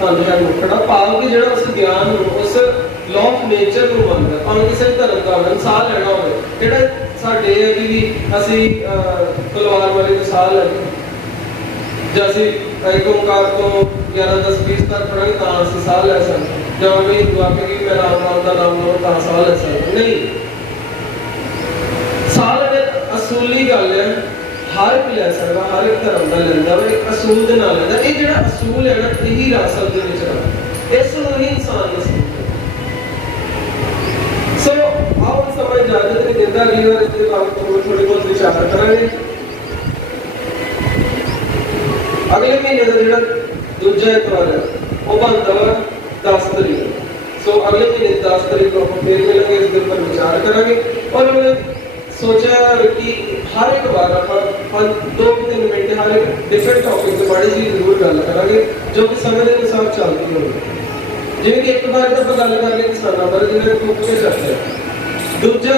ਧੰਨ ਹੈ ਮੁਖੜਾ ਭਾਵ ਕਿ ਜਿਹੜਾ ਉਸ ਗਿਆਨ ਨੂੰ ਉਸ ਲਾਅ ਆਫ ਨੇਚਰ ਨੂੰ ਮੰਨਦਾ ਭਾਵੇਂ ਕਿਸੇ ਧਰਮ ਦਾ ਹੋਵੇ ਸਾਹ ਲੈਣਾ ਹੋਵੇ ਜਿਹੜਾ ਸਾਡੇ ਵੀ ਅਸੀਂ ਤਲਵਾਰ ਵਾਲੀ ਮਿਸਾਲ ਹੈ ਜੇ ਅਸੀਂ ਇੱਕ ਓਂਕਾਰ ਤੋਂ 11 10 20 ਤੱਕ ਪੜਾਂਗੇ ਤਾਂ ਅਸੀਂ ਸਾਹ ਲੈ ਸਕਦੇ ਜਾਂ ਵੀ ਦੁਆ ਕਿ ਮੈਂ ਰਾਮ ਦਾ ਨਾਮ ਲਵਾਂ ਤਾਂ ਸਾਹ ਲੈ ਸਕਦੇ ਨਹੀਂ ਸਾਹ ਲੈਣਾ ਅਸੂਲੀ ਗੱਲ ਹੈ हर एक लै सकदा, हर एक धर्म का लैंदा वा, एक असूल दे नाल लैंदा। ये जिहड़ा असूल है ना, यही रासल दे विच रहा, इस नूं ही इंसान ने समझना। सो आओ समय इजाजत नहीं देता, अगली बार इसके बारे में थोड़ी बहुत विचार करांगे। अगले महीने का जिहड़ा दूजा इतवार है वो बनता वा 10 तारीख। सो अगले महीने 10 तारीख को हम फिर मिलेंगे, इस दिन पर विचार करेंगे। और हमने सोचा कि हर एक बार आप 2-3 मिनट हर एक डिफरेंट टॉपिक पर बड़ी जी जरूर गल करेंगे, जो कि समय के अनुसार चलती हो। जिवें कि एक बार तो आप गल कर रहे किसानों बारे, जिन्हें मुख्य शब्द है। दूजा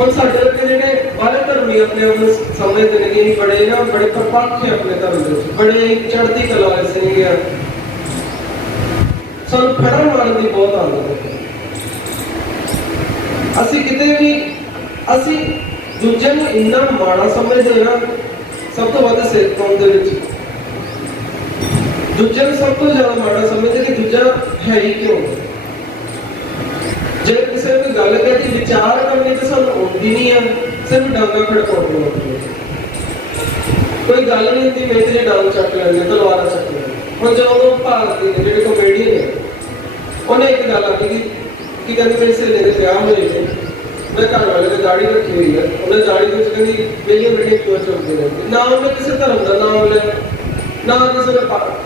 और साढ़े वर्गे जिहड़े बाहर धर्मी अपने आप को समझते हैं कि बड़े ना बड़े प्रपक्ष है अपने धर्म के, बड़े चढ़ती कला वाले सिंह है, सानू खड़ा मारन की बहुत आदत है। असी किते भी असी दूजे नूं इन्ना माड़ा समझदे ना, सब तो वध सिख कौम दे विच दूजे नूं सब तो ज्यादा माड़ा समझदे कि दूजा है ही क्यों। जे किसी ने कोई गल कह कि विचार करनी तो सानू आउंदी नहीं है, सिर्फ डांगा खड़काउंदे होंदे। कोई गल नहीं होंदी, मैं तेरे डांग चक लैंदे, तलवारां चक लैंदे। हुण जदों भारत दे जिहड़े कॉमेडियन है, उन्हें एक गल आखी कि कहंदे मेरे सहेले दे ब्याह होए ने, मैं घर वाले ने दाढ़ी रखी हुई है, उन्हें दाढ़ी विच कहंदी बेलियां बेलियां क्यों चुकदे रहंदे। ना उन्हें किसी धर्म का नाम लिया, ना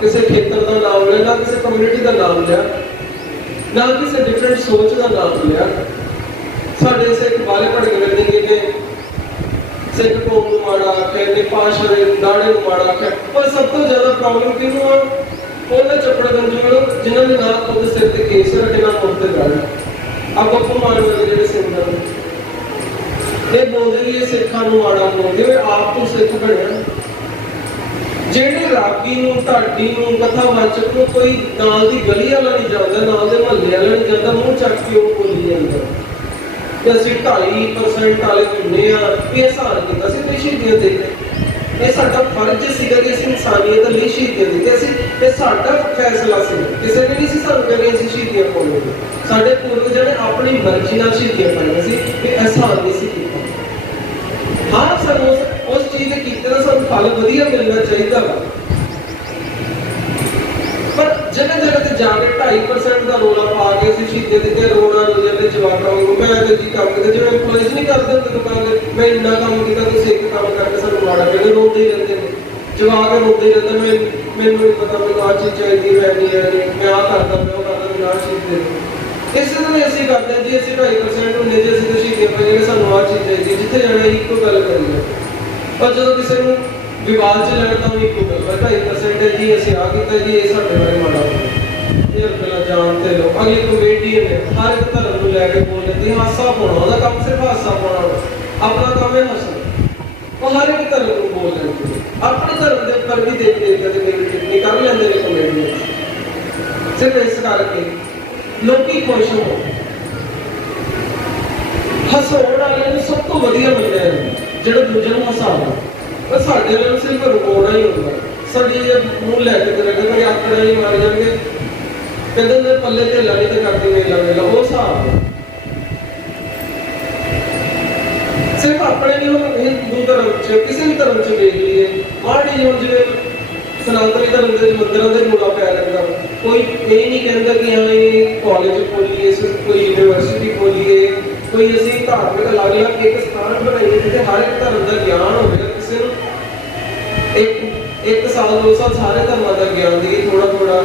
किसी खेतर का नाम लिया, ना किसी कम्यूनिटी का नाम लिया, ना किसी डिफरेंट सोच का नाम लिया। साढ़े सिख बाले पड़ के लगे कि सिख कौम को माड़ा आख्या, पाशा दे दाड़े को माड़ा आख्या। पर सब तो ज्यादा प्रॉब्लम किहनूं आ? उन्हें चपड़ गंजू जिन्होंने ना खुद सिर ते केस रखे, ना मुंह ते दाढ़ी। अब बप्पू मान वाले जिहड़े सिंह ये बोलते भी ये सिखां नूं माड़ा बोलदे, आप तो सिख बणिया। ਜਿਹੜੇ ਰਾਗੀ ਨੂੰ ਢਾਡੀ ਨੂੰ ਕਥਾ ਵਾਚਕ ਨੂੰ ਕੋਈ ਨਾਲ ਦੀ ਗਲੀ ਵਾਲਾ ਨਹੀਂ ਜਾਂਦਾ, ਨਾਲ ਦੇ ਮਹੱਲੇ ਵਾਲਾ ਨਹੀਂ ਜਾਂਦਾ, ਮੂੰਹ ਚੱਕ ਕੇ ਉਹ ਬੋਲੀ ਜਾਂਦਾ ਕਿ ਅਸੀਂ 2.5% ਵਾਲੇ ਹੁੰਦੇ ਆ। ਇਹ ਹਾਲ ਕੀਤਾ ਸੀ ਤੇ ਸ਼ਹੀਦੀਆਂ ਦੇ, ਇਹ ਸਾਡਾ ਫਰਜ਼ ਸੀਗਾ ਕਿ ਅਸੀਂ ਇਨਸਾਨੀਅਤ ਲਈ ਸ਼ਹੀਦੀਆਂ ਦਿੱਤੀਆਂ ਸੀ। ਇਹ ਸਾਡਾ ਫੈਸਲਾ ਸੀ, ਕਿਸੇ ਨੇ ਨਹੀਂ ਸੀ ਸਾਨੂੰ ਕਹਿੰਦੇ ਅਸੀਂ ਸ਼ਹੀਦੀਆਂ ਪਾਉਣੀਆਂ। ਸਾਡੇ ਪੂਰਵਜਾਂ ਨੇ ਆਪਣੀ ਮਰਜ਼ੀ ਨਾਲ ਸ਼ਹੀਦੀਆਂ ਪਾਈਆਂ ਸੀ, ਕਿ ਅਹਿਸਾਨ ਨਹੀਂ ਸੀ ਕੀਤਾ। हाँ सानू उस चीज के कीते दा सानू फल वधिया मिलना चाहिए, पर जगह जगह ते जाके 2.5% का रोला पा के ਅਸੀਂ ਸ਼ਹੀਦੀਆਂ ਦਿੱਤੀਆਂ, ਰੋਣਾ ਰੋ ਜਾਂਦੇ ਜਵਾਕਾਂ ਨੂੰ। ਮੈਂ ਤੇ ਜੀ ਕੰਮ ਕੀਤਾ, ਜਿਵੇਂ ਪੁਲਿਸ ਨਹੀਂ ਕਰਦੇ ਹੁੰਦੇ ਦੁਕਾਨ ਤੇ, ਮੈਂ ਇੰਨਾ ਕੰਮ ਕੀਤਾ, ਤੁਸੀਂ ਇੱਕ ਕੰਮ ਕਰਕੇ ਸਾਨੂੰ ਮਾੜਾ ਕਹਿੰਦੇ, ਰੋਂਦੇ ਹੀ ਰਹਿੰਦੇ ਨੇ ਜਵਾਕ, ਰੋਂਦੇ ਹੀ ਰਹਿੰਦੇ। ਮੈਨੂੰ ਨਹੀਂ ਪਤਾ ਮੈਨੂੰ ਆਹ ਚੀਜ਼ ਚਾਹੀਦੀ ਹੈ, ਮੈਂ ਆਹ ਕਰਦਾ, ਮੈਂ ਉਹ ਕਰਦਾ, ਮੈਨੂੰ ਆਹ ਚੀਜ਼ ਦੇ। इस तरह ਅਸੀਂ ਕਰਦੇ ਹਾਂ ਜੀ, ਅਸੀਂ 2.5% ਹੁੰਦੇ ਜੀ, ਅਸੀਂ ਸ਼ਹੀਦੀਆਂ ਪਾਈਆਂ, ਸਾਨੂੰ ਆਹ ਚੀਜ਼ ਚਾਹੀਦੀ। ਜਿੱਥੇ ਜਾਣਾ ਇੱਕੋ ਗੱਲ ਕਰੀਏ, ਪਰ ਜਦੋਂ ਕਿਸੇ ਨੂੰ ਵਿਵਾਦ 'ਚ ਲੈਣਾ ਤਾਂ ਇੱਕੋ ਗੱਲ 2.5% ਹੈ ਜੀ, ਅਸੀਂ ਆਹ ਕੀਤਾ ਜੀ, ਇਹ ਸਾਡੇ ਬਾਰੇ ਮਾੜਾ ਹੋਇਆ। ਇਹ ਗੱਲਾਂ ਜਾਣਦੇ ਲੋ। ਅਗਲੀ ਕਮੇਟੀ ਨੇ ਹਰ ਇੱਕ ਧਰਮ ਨੂੰ ਲੈ ਕੇ ਬੋਲ ਲੈਂਦੀ, ਹਾਸਾ ਪਾਉਣਾ, ਉਹਦਾ ਕੰਮ ਸਿਰਫ ਹਾਸਾ ਪਾਉਣਾ, ਆਪਣਾ ਕੰਮ ਹੈ ਹੱਸਣਾ। ਉਹ ਹਰ ਇੱਕ ਧਰਮ ਨੂੰ ਬੋਲ ਲੈਂਦੀ, ਆਪਣੇ ਧਰਮ ਦੇ ਉੱਪਰ ਵੀ ਦੇਖ ਦੇਵਤਾ ਦੇ ਟਿੱਪਣੀ ਕਰ ਲੈਂਦੇ ਨੇ ਕਮੇਟੀ। ਸਿਰਫ ਇਸ ਕਰਕੇ ਲੋਕੀ ਖੁਸ਼ ਹੋ, ਹਸਾਉਣ ਵਾਲੇ ਨੂੰ ਸਭ ਤੋਂ ਵਧੀਆ ਬੰਦੇ ਨੇ ਜਿਹੜਾ ਦੂਜੇ ਨੂੰ ਹਸਾਉਂਦਾ। ਪਰ ਸਾਡੇ ਨਾਲ ਸਿਰਫ ਰੋਣਾ ਹੀ ਹੁੰਦਾ, ਸਾਡੀ ਮੂੰਹ ਲੈ ਕੇ ਤੇ ਕਿ ਆਕੜਾ ਹੀ ਮਾਰ ਜਾਣਗੇ, ਕਹਿੰਦੇ ਨੇ ਪੱਲੇ ਤੇ ਲੜੀ ਤੇ ਕਰਦੀ ਵੇਲਾ ਵੇਲਾ, ਉਹ ਹਿਸਾਬ ਸਿਰਫ ਆਪਣੇ ਨਹੀਂ। ਹੁਣ ਹਿੰਦੂ ਧਰਮ 'ਚ ਕਿਸੇ ਵੀ ਧਰਮ 'ਚ ਵੇਖ ਲਈਏ, ਮਾੜੀ ਹੁਣ ਜਿਵੇਂ ਸਨਾਤਨੀ ਧਰਮ ਦੇ ਮੰਦਿਰਾਂ ਦੇ ਰੋਲਾ ਪਿਆ ਰਹਿੰਦਾ, ਕੋਈ ਇਹ ਨਹੀਂ ਕਹਿੰਦਾ ਕਿ ਹਾਂ ਇਹ ਕਾਲਜ ਖੋਲੀਏ, ਕੋਈ ਯੂਨੀਵਰਸਿਟੀ ਖੋਲੀਏ, ਕੋਈ ਅਸੀਂ ਧਾਰਮਿਕ ਅਲੱਗ-ਅਲੱਗ ਇੱਕ ਸਥਾਨ ਬਣਾਈਏ ਜਿੱਥੇ ਹਰ ਇੱਕ ਧਰਮ ਦਾ ਗਿਆਨ ਹੋਵੇ। ਕਿਸੇ ਨੂੰ ਇੱਕ ਸਾਲ 2 ਸਾਲ ਸਾਰੇ ਧਰਮਾਂ ਦਾ ਗਿਆਨ ਦੇਈਏ ਥੋੜਾ ਥੋੜਾ,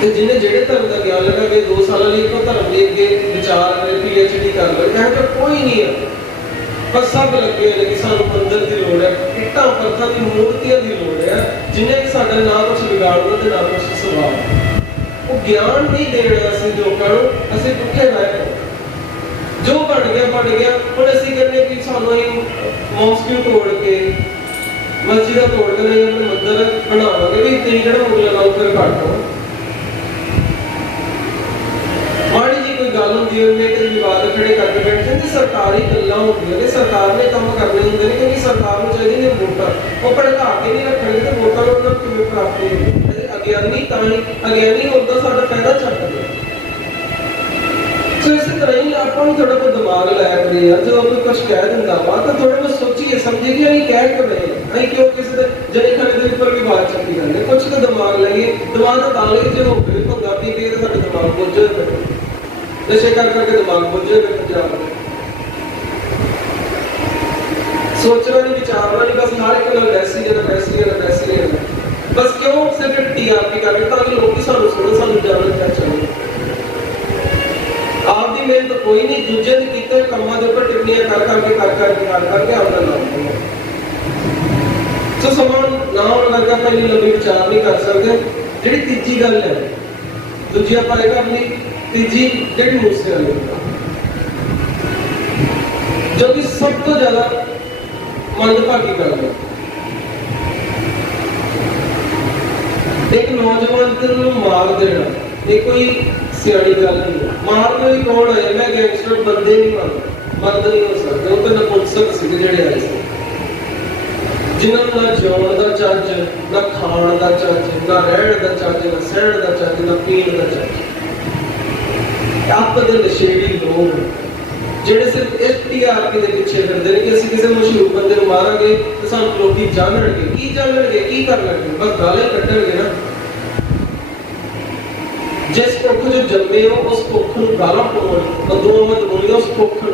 ਤੇ ਜਿਹਨੇ ਜਿਹੜੇ ਧਰਮ ਦਾ ਗਿਆਨ ਲੈਣਾ ਕਿ 2 ਸਾਲਾਂ ਲਈ ਇੱਕੋ ਧਰਮ ਦੇ ਅੱਗੇ ਵਿਚਾਰ ਕਰੇ, PhD ਕਰ ਲਵੇ, ਇਹ ਤਾਂ ਕੋਈ ਨਹੀਂ ਹੈ। पर सब लगे हुए कि सानू मंदिर की लोड़ है, इट्टां पत्थर की मूर्तियां की लोड़ है, जिन्हें कि साडा ना कुछ बिगाड़ना ते ना कुछ सवाल। वो ज्ञान नहीं देना असीं लोकां नूं, असीं भुखे रह जो बन गया। हुण असीं कहने कि सानू मॉस्क तोड़ के मस्जिद तोड़ के नहीं अपने मंदिर बनावांगे, भी इतनी किहड़ा मुगल नाल फिर घट हो। माड़ी जी कोई गल होंदी है ते विवाद खड़े करके बैठ जाते, सरकारी गल्लां होंदियां ने, सरकार ने काम करने होंदे ने, क्योंकि सरकार नूं चाहिदी ने वोटां, वो भड़का के नहीं रखणगे ते वोटां नूं उन्हां किवें प्राप्त होणगी। अज्ञानी तां ही अज्ञानी होंदा साडा फायदा चुकदे, सो इस तरह ही ਆਪਾਂ ਨੂੰ ਥੋੜਾ ਬਹੁਤ ਦਿਮਾਗ ਲਾਇਆ ਕਰੇ ਯਾਰ ਜਦੋਂ ਕੋਈ ਕੁਝ ਕਹਿ ਦਿੰਦਾ ਵਾ ਤਾਂ ਥੋੜਾ ਬਹੁਤ ਸੋਚੀਏ ਸਮਝੀਏ ਕਿ ਇਹ ਕਹਿ ਕਿਉਂ ਰਹੇ ਆ ਅਸੀਂ ਕਿਉਂ ਕਿਸੇ ਦੇ ਜਿਹੜੇ ਖਾਣੇ ਦੇ ਉੱਪਰ ਵੀ ਬਾਤ ਚੱਕੀ ਜਾਂਦੇ ਕੁਝ ਤਾਂ ਦਿਮਾਗ ਲਾਈਏ ਦਿਮਾਗ ਦਾ ਤਾਲੇ ਜੇ ਹੋਵੇ ਭੰਗਾ ਪੀ ਕੇ ਤਾਂ ਸਾਡਾ ਦਿਮਾਗ ਬੁੱਝ ਜਾਵੇ ਨਸ਼ੇ ਕਰਕੇ ਦਿਮਾਗ ਬੁੱਝ ਜਾਵੇ ਪੰਜਾਬ ਦਾ सोचना नहीं विचारना नहीं बस हर एक गल वैसी है बस क्यों सिर्फ टीआरपी करके ताकि लोग सानू सुनो सानू जानना पहचाने आप दी मेहनत कोई नहीं दूजे दे कीते कामां दे ऊपर टिप्पणियां कर करके अपना नाम सो समान नाम लगा पहली लंबी विचार नहीं कर सकते जिहड़ी तीजी गल है दूजी आप अपनी तीजी जिहड़ी मूसे वाली जो कि सब तो ज्यादा मंदभागी गल है एक नौजवान को मार देना ये कोई सियाणी गल नहीं है मारना ही कौन है मैं गैंगस्टर बंदे नहीं मर्द नहीं हो सकते वो तो नपुंसक सी जेडे आए थे जिन्होंने ना जिउण का चज ना खाण का चज ना रहण का चज ना सहण का चज ना पीण का चज आप दे नशेड़ी लोग ਜਿਹੜੇ ਸਿਰਫ ਇਸ टीआरपी ਦੇ ਪਿੱਛੇ ਫਿਰਦੇ ਨੇ ਕਿ ਅਸੀਂ ਕਿਸੇ ਮਸ਼ਹੂਰ ਬੰਦੇ ਨੂੰ ਮਾਰਾਂਗੇ ਤਾਂ ਸਾਨੂੰ ਲੋਕੀ ਜਾਣਨਗੇ ਕੀ ਕਰ ਲੈਣਗੇ ਬਸ ਗਾਲੇ ਕੱਢਣਗੇ ਨਾ ਜਿਸ ਕੋਖ ਜੋ ਜੰਮੇ ਹੋ ਉਸ ਕੋਖ ਨੂੰ ਗਾਲਾਂ ਪਾਉਣ ਬੰਦੋਂ ਮਤ ਬੋਲਿਓ ਉਸ ਕੋਖ ਨੂੰ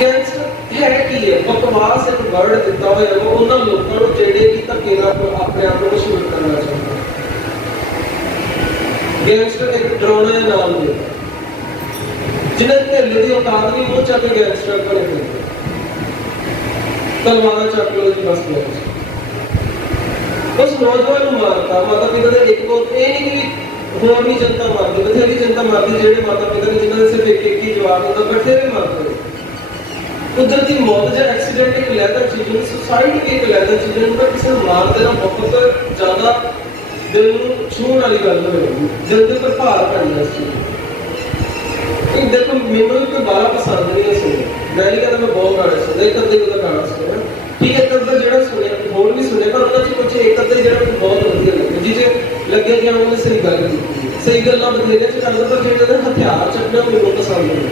ਗੈਂਗਸਟਰ है कि है बकवास एक वर्ड दिता हुआ है वो उन लोगों को जेडे की धक्के ना अपने आप को मशहूर करना चाहता गैंगस्टर एक डरावना नाम है जिन्हें ढेले की औकात नहीं वो चक गैंगस्टर बने फिरते तलवार चक लो जी बस उस नौजवान को मारता माता पिता ने एक बहुत ये नहीं कि होर नहीं जनता मारती बथेरी जनता मारती जेडे माता पिता ने जिन्होंने सिर्फ एक ही जवाब होता बथेरे मारते कुदरती मौत या एक्सीडेंट एक लैदर चीज है सुसाइड भी एक लैदर चीज है उनका किसी मार देना बहुत ज्यादा दिल को छूने वाली गल होगी दिल के ऊपर भार पैंदा इस चीज देखो मैनू भी कोई बाला पसंद नहीं है सुने मैं नहीं कहता मैं बहुत गाने सुने एक अद्धे का गाना सुने ठीक है एक अद्धा जेड़ा सुने होर भी सुने पर उन्होंने कुछ एक अद्धे जेड़ा मुझे बहुत वधिया लगे जिसे लगे कि उन्होंने सही गल की सही गल्लां बथेरे च करदा पर जेड़ा हथियार चकना मैनू पसंद नहीं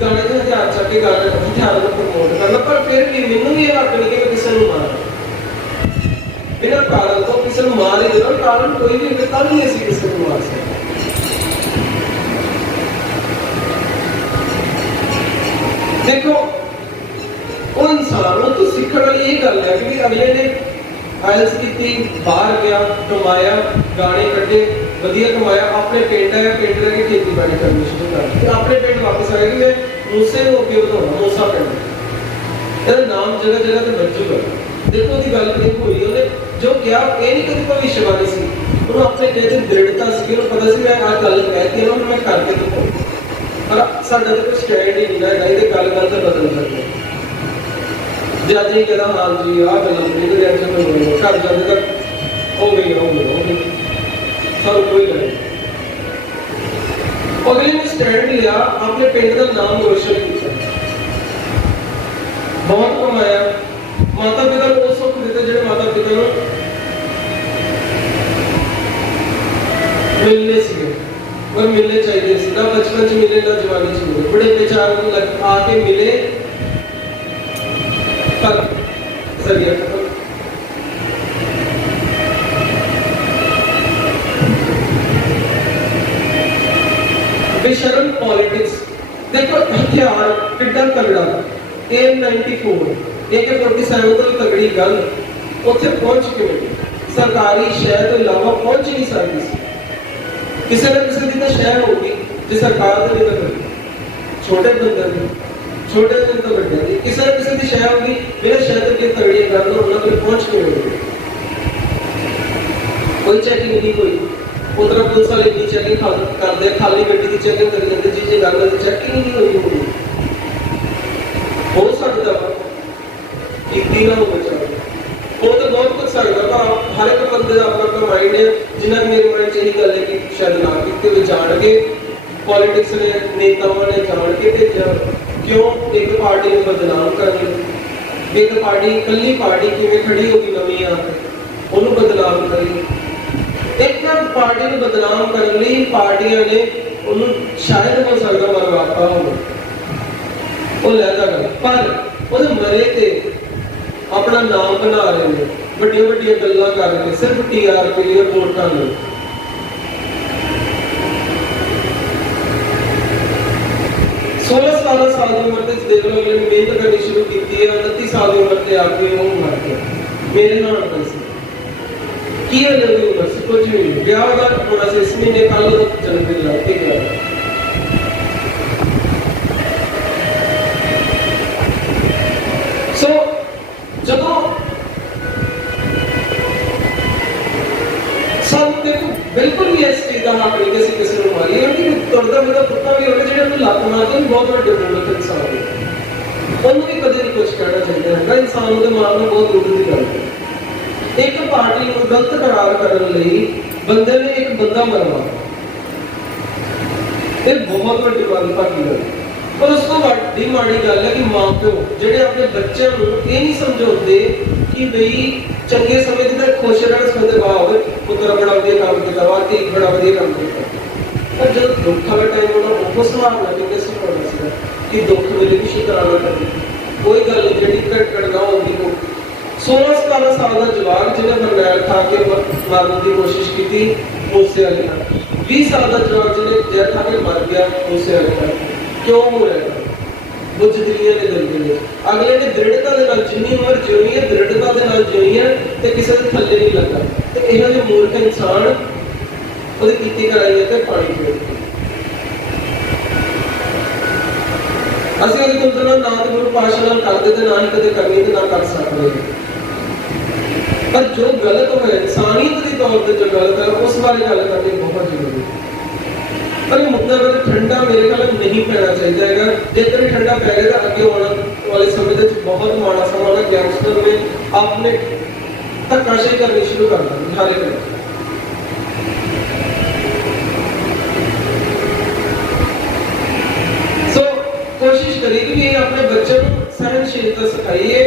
गाने के हथियार चक्के गाने हथियार को प्रमोट करना पर फिर भी मैनू भी ये हक नहीं कि किसी को मार बिना कारण तो किसी को मार ही देना कारण कोई भी करता नहीं ऐसी किसी को मार सकता देखो वो इंसान तो सीखने वाली ये गल है कि अगले ने आयल्स की बाहर गया कमाया गाने कटे वधिया कमाया अपने पिंड है पिंड रह के खेती बाड़ी करनी शुरू कर अपने पिंड वापस आया कि मैं मूसे को अगे बढ़ाऊंगा मूसा पिंड ਇਹਦਾ ਨਾਮ ਜਗ੍ਹਾ ਜਗ੍ਹਾ ਤੇ ਬਣ ਚੁੱਕਾ ਦੇਖੋ ਦੀ ਗੱਲ ਨਹੀਂ ਹੋਈ ਉਹਨੇ ਜੋ ਕਿਹਾ ਇਹ ਨਹੀਂ ਕਦੀ ਭਵਿੱਖਬਾਣੀ ਸੀ ਉਹਨੂੰ ਆਪਣੇ ਕਹਿੰਦੇ ਦ੍ਰਿੜਤਾ ਸੀ ਉਹਨੂੰ ਪਤਾ ਸੀ ਮੈਂ ਆਹ ਗੱਲ ਕਹਿਤੀ ਉਹਨੂੰ ਮੈਂ ਕਰਕੇ ਦਿਖਾਉਂ ਪਰ ਸਾਡਾ ਤਾਂ ਕੋਈ ਸਟੈਂਡ ਹੀ ਨਹੀਂ ਨਾ ਇਹਦੇ ਗੱਲ ਤੇ ਬਦਲ ਸਕਦੇ ਜਦ ਇਹ ਕਹਿੰਦਾ ਹਾਂ ਜੀ ਆਹ ਗੱਲ ਨਹੀਂ ਤੇ ਐਕਸ਼ਨ ਹੋਈ ਘਰ ਜਾਂਦੇ ਤੱਕ ਹੋ ਗਈ सब कोई नहीं अगले ने स्टैंड लिया अपने पिंड का नाम रोशन किया बहुत कमाया माता पिता को सुख देते जो माता पिता को मिलने से और मिलने चाहिए ना बचपन च मिले ना जवानी च मिले बड़े बेचार आके मिले पर जरिया खत्म बेशर्म पॉलिटिक्स देखो हथियार कितना तगड़ा M94 AK-47 तो भी तगड़ी गल उत्थे पहुंच के सरकारी शहर तो इलावा पहुंच ही नहीं सकती किसी ना किसी की तो शहर होगी जो सरकार तो नहीं तगड़ी छोटे बंदे की छोटे दिन तो बड़े की किसी ना किसी की शहर होगी मेरे शहर तक तगड़ी गल उन्होंने पहुंच के कोई चेकिंग नहीं कोई उधर पुलिस वाले की चेकिंग करते खाली गड्डी की चेकिंग करी जाते जी गल की चेकिंग नहीं हुई होगी हो सकता की ना हो बचा वो तो बहुत कुछ सकता पर हर एक बंदे का अपना अपना माइंड है जिन्हें मेरे माइंड से यही गल है कि शायद ना कि जान के पॉलिटिक्स ने नेताओं ने जान के भेजा क्यों एक पार्टी को बदनाम करने एक पार्टी कल्ली पार्टी किवें खड़ी होगी नवीं आके उन्होंने बदनाम करी। एक पार्टी को बदनाम करने लई पार्टियां ने उन्होंने शायद हो सकता मरवाता हो वो लैदा गल पर वो मरे ते अपना नाम बना रहे हैं, बड़िया बड़िया गल्लां कर रहे हैं सिर्फ TRP लिए वोटां लई। 16-17 साल की उम्र से देख लो अगले ने मेहनत करनी शुरू की है, 29 साल की उम्र से आके वो मर गया। मेरे नाल पैसे की है जल्दी उम्र से कुछ भी नहीं ब्याह का होना से इस महीने कल जन्मदिन ला ठीक है। सो जब सब देखो बिल्कुल भी इस चीज का हक नहीं किसी किसी को मारी है कि तुरदा मेरा कुत्ता भी होगा जेड़ा लत मारदा भी बहुत बड़ा मूर्ख इंसान है, ਉਹਨੂੰ ਵੀ ਕਦੇ ਨਹੀਂ ਕੁਝ ਕਹਿਣਾ ਚਾਹੀਦਾ ਹੈ। इंसान ਦੇ ਮਾਰਨ ਬਹੁਤ ਦੂਰ ਦੀ ਗੱਲ ਹੈ। एक पार्टी ਨੂੰ ਗਲਤ ਕਰਾਰ ਕਰਨ ਲਈ ਬੰਦੇ ਨੇ ਇੱਕ ਬੰਦਾ ਮਰਵਾਇਆ, ਇਹ ਬਹੁਤ ਵੱਡੀ ਗੱਲ ਭਾਗੀ ਹੈ। ਪਰ ਉਸ ਤੋਂ ਵੱਡੀ ਮਾੜੀ ਗੱਲ ਹੈ ਕਿ ਮਾਂ ਪਿਓ ਜਿਹੜੇ ਆਪਣੇ ਬੱਚਿਆਂ ਨੂੰ ਇਹ ਨਹੀਂ ਸਮਝਾਉਂਦੇ ਕਿ ਬਈ ਚੰਗੇ ਸਮੇਂ ਤੇ ਖੁਸ਼ ਰਹਿਣ ਸੰਦੇ ਬਾਅਦ ਪੁੱਤਰ ਬੜਾ ਵਧੀਆ ਕੰਮ ਕੀਤਾ ਵਾ ਤੇ ਬੜਾ ਵਧੀਆ ਕੰਮ ਕੀਤਾ, ਪਰ ਜਦ ਦੁੱਖ ਵਾਲਾ ਟਾਈਮ ਹੋਣਾ ਉਹ ਸੰਭਾਲਣਾ ਕਿ ਕਿਸ ਨੂੰ ਕਰਨਾ ਸੀਗਾ ਕਿ ਦੁੱਖ ਵੇਲੇ ਵੀ ਸ਼ੁਕਰਾਨਾ ਕਰਨੀ ਕੋਈ ਗੱਲ ਜਿਹੜੀ ਘਟਨਾ ਹੁੰਦੀ ਹੋ। 16-17 ਸਾਲ ਦਾ ਜਵਾਕ ਜਿਹਨੇ ਫਰਨੈਲ ਖਾ ਕੇ ਮਰਨ ਦੀ ਕੋਸ਼ਿਸ਼ ਕੀਤੀ ਮੂਸੇ ਵਾਲੇ ਨਾਲ, 20 ਸਾਲ ਦਾ ਜਵਾਕ ਜਿਹਨੇ ਜ਼ਹਿਰ ਖਾ ਕੇ ਮਰ ਗਿਆ ਮੂਸੇ ਵਾਲੇ ਨਾਲ, ਕਿਉਂ ਹੋ ਰਿਹਾ ਬੁੱਝਦਿਲੀਆਂ ਦੇ ਦਿਲ ਦੇ ਵਿੱਚ। ਅਗਲੇ ਨੇ ਦ੍ਰਿੜਤਾ ਦੇ ਨਾਲ ਜਿੰਨੀ ਉਮਰ ਜਿਉਣੀ ਹੈ ਦ੍ਰਿੜਤਾ ਦੇ ਨਾਲ ਜਿਉਣੀ ਹੈ ਤੇ ਕਿਸੇ ਦੇ ਥੱਲੇ ਨਹੀਂ ਲੱਗਾ, ਤੇ ਇਹੋ ਜਿਹੇ ਮੂਰਖ ਇਨਸਾਨ ਉਹਦੀ ਕੀਤੀ ਕਰਾਈ ਤੇ ਪਾਣੀ ਪੀਓ। ਅਸੀਂ ਉਹਦੀ ਤੁਲਨਾ ਨਾ ਤੇ ਗੁਰੂ ਪਾਤਸ਼ਾਹ ਨਾਲ ਕਰਦੇ ਤੇ ਨਾ ਹੀ ਕਦੇ ਕਰਨੀ ਤੇ ਨਾ ਕਰ ਸਕਦੇ, पर जो गलत है इंसानियत के तौर पर जो गलत है उस बारे गल करनी बहुत जरूरी है। पर मुद्दा कभी ठंडा मेरे ख्याल नहीं पैना चाहिए, जितना ठंडा पै गया अगे आने वाले समय बहुत माड़ा समा गैंगस्टर ने आपने धक्काशाही करनी शुरू कर दी हर एक। सो कोशिश करिए कि अपने बच्चों को सहनशीलता सिखाइए,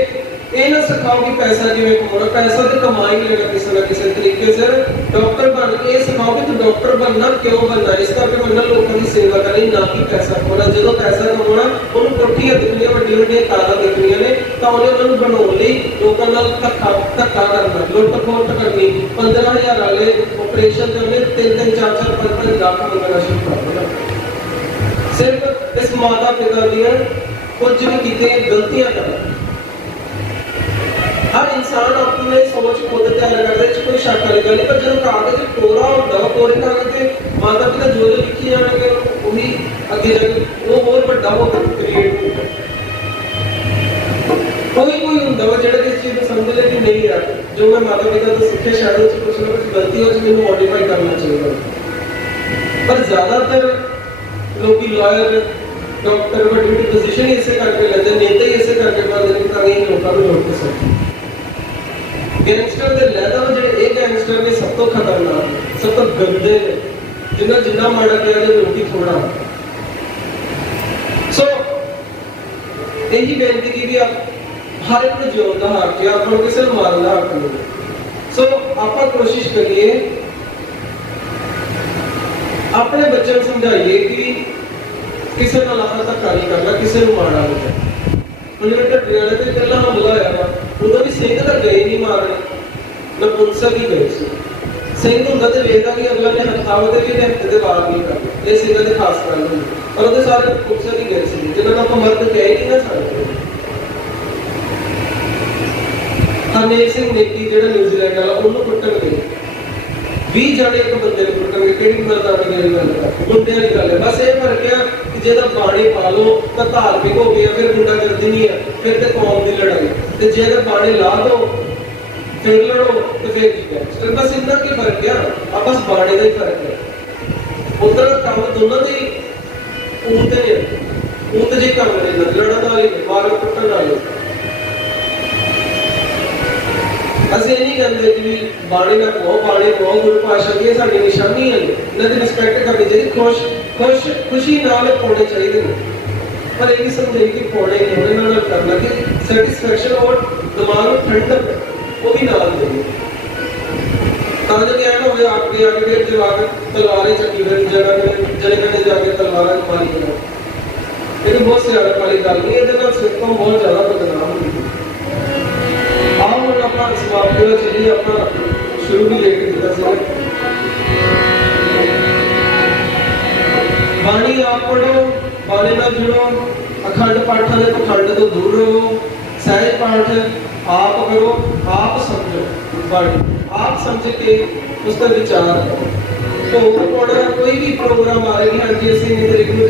ये ना सिखाओ कि पैसा किवें कमाना, पैसा तो कमा ही लेना किसी ना किसी तरीके से। डॉक्टर बन के सिखाओ कि तू डॉक्टर बनना क्यों बनना, इस करके बनना लोगों की सेवा करनी ना कि पैसा कमाना। जो पैसा कमाना उन्होंने कोठियां दिखनियां वड्डी वड्डी कारां दिखनियां ने तो उन्होंने बनाने लिए लोगों नाल धक्का करना, लुट खोट करनी, 15,000 वाले ऑपरेशन करने 3-3 4-4 5-5 लाख मंगना शुरू कर देना सिर्फ इस माता पिता दी कुछ भी कीतियां गलतियां करना। हर इंसान अपने सोच खुद तय करता है, कोई शक वाली गल नहीं, पर जो कागज कोरा होता है कोरे कागज से माता पिता जो लिखी जाएंगे वही अगे जाके वो और बड़ा वो क्रिएट होगा। कोई होंगे वा जो इस चीज को समझ ले कि नहीं यार जो मैं माता पिता तो सीखे शायद उससे कुछ ना कुछ गलती हो मैंने मॉडिफाई करना चाहिए। पर ज्यादातर लोग लॉयर डॉक्टर बड़ी बड़ी पोजीशन इसे करके लेते, नेता ही इसे करके बनते ताकि लोगों को रोक सके। गैंगस्टर दे लैदा जेडे ए गैंगस्टर ने सब तो खतरनाक सब तो गंदे ने जिन्ना जिन्ना माड़ा किया ते रोटी थोड़ा। सो यही बेनती की भी आप हर एक जीवन का हक है, आपको किसी को मारने का हक नहीं। सो आप कोशिश करिए अपने बच्चों को समझाइए कि किसी नाल आपा धक्का नहीं करना, किसी को मारना नहीं। उन्होंने ढड्डियां ते पहला हमला होया वा उदों भी सिंह तो गए नहीं मारने, नपुंसक ही गए सी। सिंह हुंदा ते वेखदा कि अगला ने हथाव ते भी हत्थे ते वार नहीं करना, ये सिंह दी खास गल होंदी। पर उहदे सारे नपुंसक ही गए सी जिन्हां नूं आपां मर्द कह ही नहीं ना सकदे। हरनेक सिंह नेकी जिहड़ा न्यूजीलैंड वाला उहनूं कुੱਟਣ गए 20 जने एक बंदे नूं कुੱਟਣਗੇ, किहड़ी मर्दानी वाली गल है मुंडे वाली गल है। बस ये फर्क है कि जे तां बाणी पा लो तां धार्मिक हो गया फिर गुंडागर्दी नहीं है, फिर तो कौम की लड़ाई, ते जे अगर बाणी ला दो फिर लड़ो तो फिर गैंगस्टर। बस इतना की फर्क है, अब बस बाणी का ही फर्क है। उधर काम दोनों के ऊत ने ऊत जी काम ने लड़न वाले मार कुੱਟਣ वाले। ਅਸੀਂ ਨਹੀਂ ਕਹਿੰਦੇ ਕਿ ਬਾਣੀ ਨਾ ਕਹੋ, ਬਾਣੀ ਕਹੋ, ਗੁਰੂ ਪਾਤਸ਼ਾਹ ਦੀ ਸਾਡੀ ਨਿਸ਼ਾਨੀ ਹੈ, ਇਹਨਾਂ ਦੀ ਰਿਸਪੈਕਟ ਕਰਨੀ ਚਾਹੀਦੀ, ਖੁਸ਼ੀ ਨਾਲ ਪਾਉਣੇ ਚਾਹੀਦੇ ਨੇ। ਪਰ ਇਹ ਵੀ ਸਮਝੇ ਕਿ ਪਾਉਣੇ ਕਿਉਂ ਇਹਨਾਂ ਨਾਲ ਕਰਨਾ ਕਿ ਸੈਟੀਸਫੈਕਸ਼ਨ ਔਰ ਦਿਮਾਗ ਨੂੰ ਠੰਡਕ ਉਹ ਵੀ ਨਾਲ ਦੇਵੇ। ਤਾਂ ਜੋ क्या ना हो आगे आगे फिर जवाब तलवारें चली फिर जगह जाके तलवारें मारी करो। लेकिन बहुत सियाने वाली गल नहीं है, सिर तो बहुत ज्यादा बदनाम होगी। आओ हम अपना समाप्ति में चलिए, अपना शुरू भी लेके दिता से बाणी आप पढ़ो, बाणी नाल जुड़ो, अखंड पाठां दे पखंड तो दूर रहो, सहज पाठ आप करो, आप समझो, बाणी आप समझ के उसका विचार करो। तो कोई भी प्रोग्राम आ रही है, हाँ जी, 80 तरीक में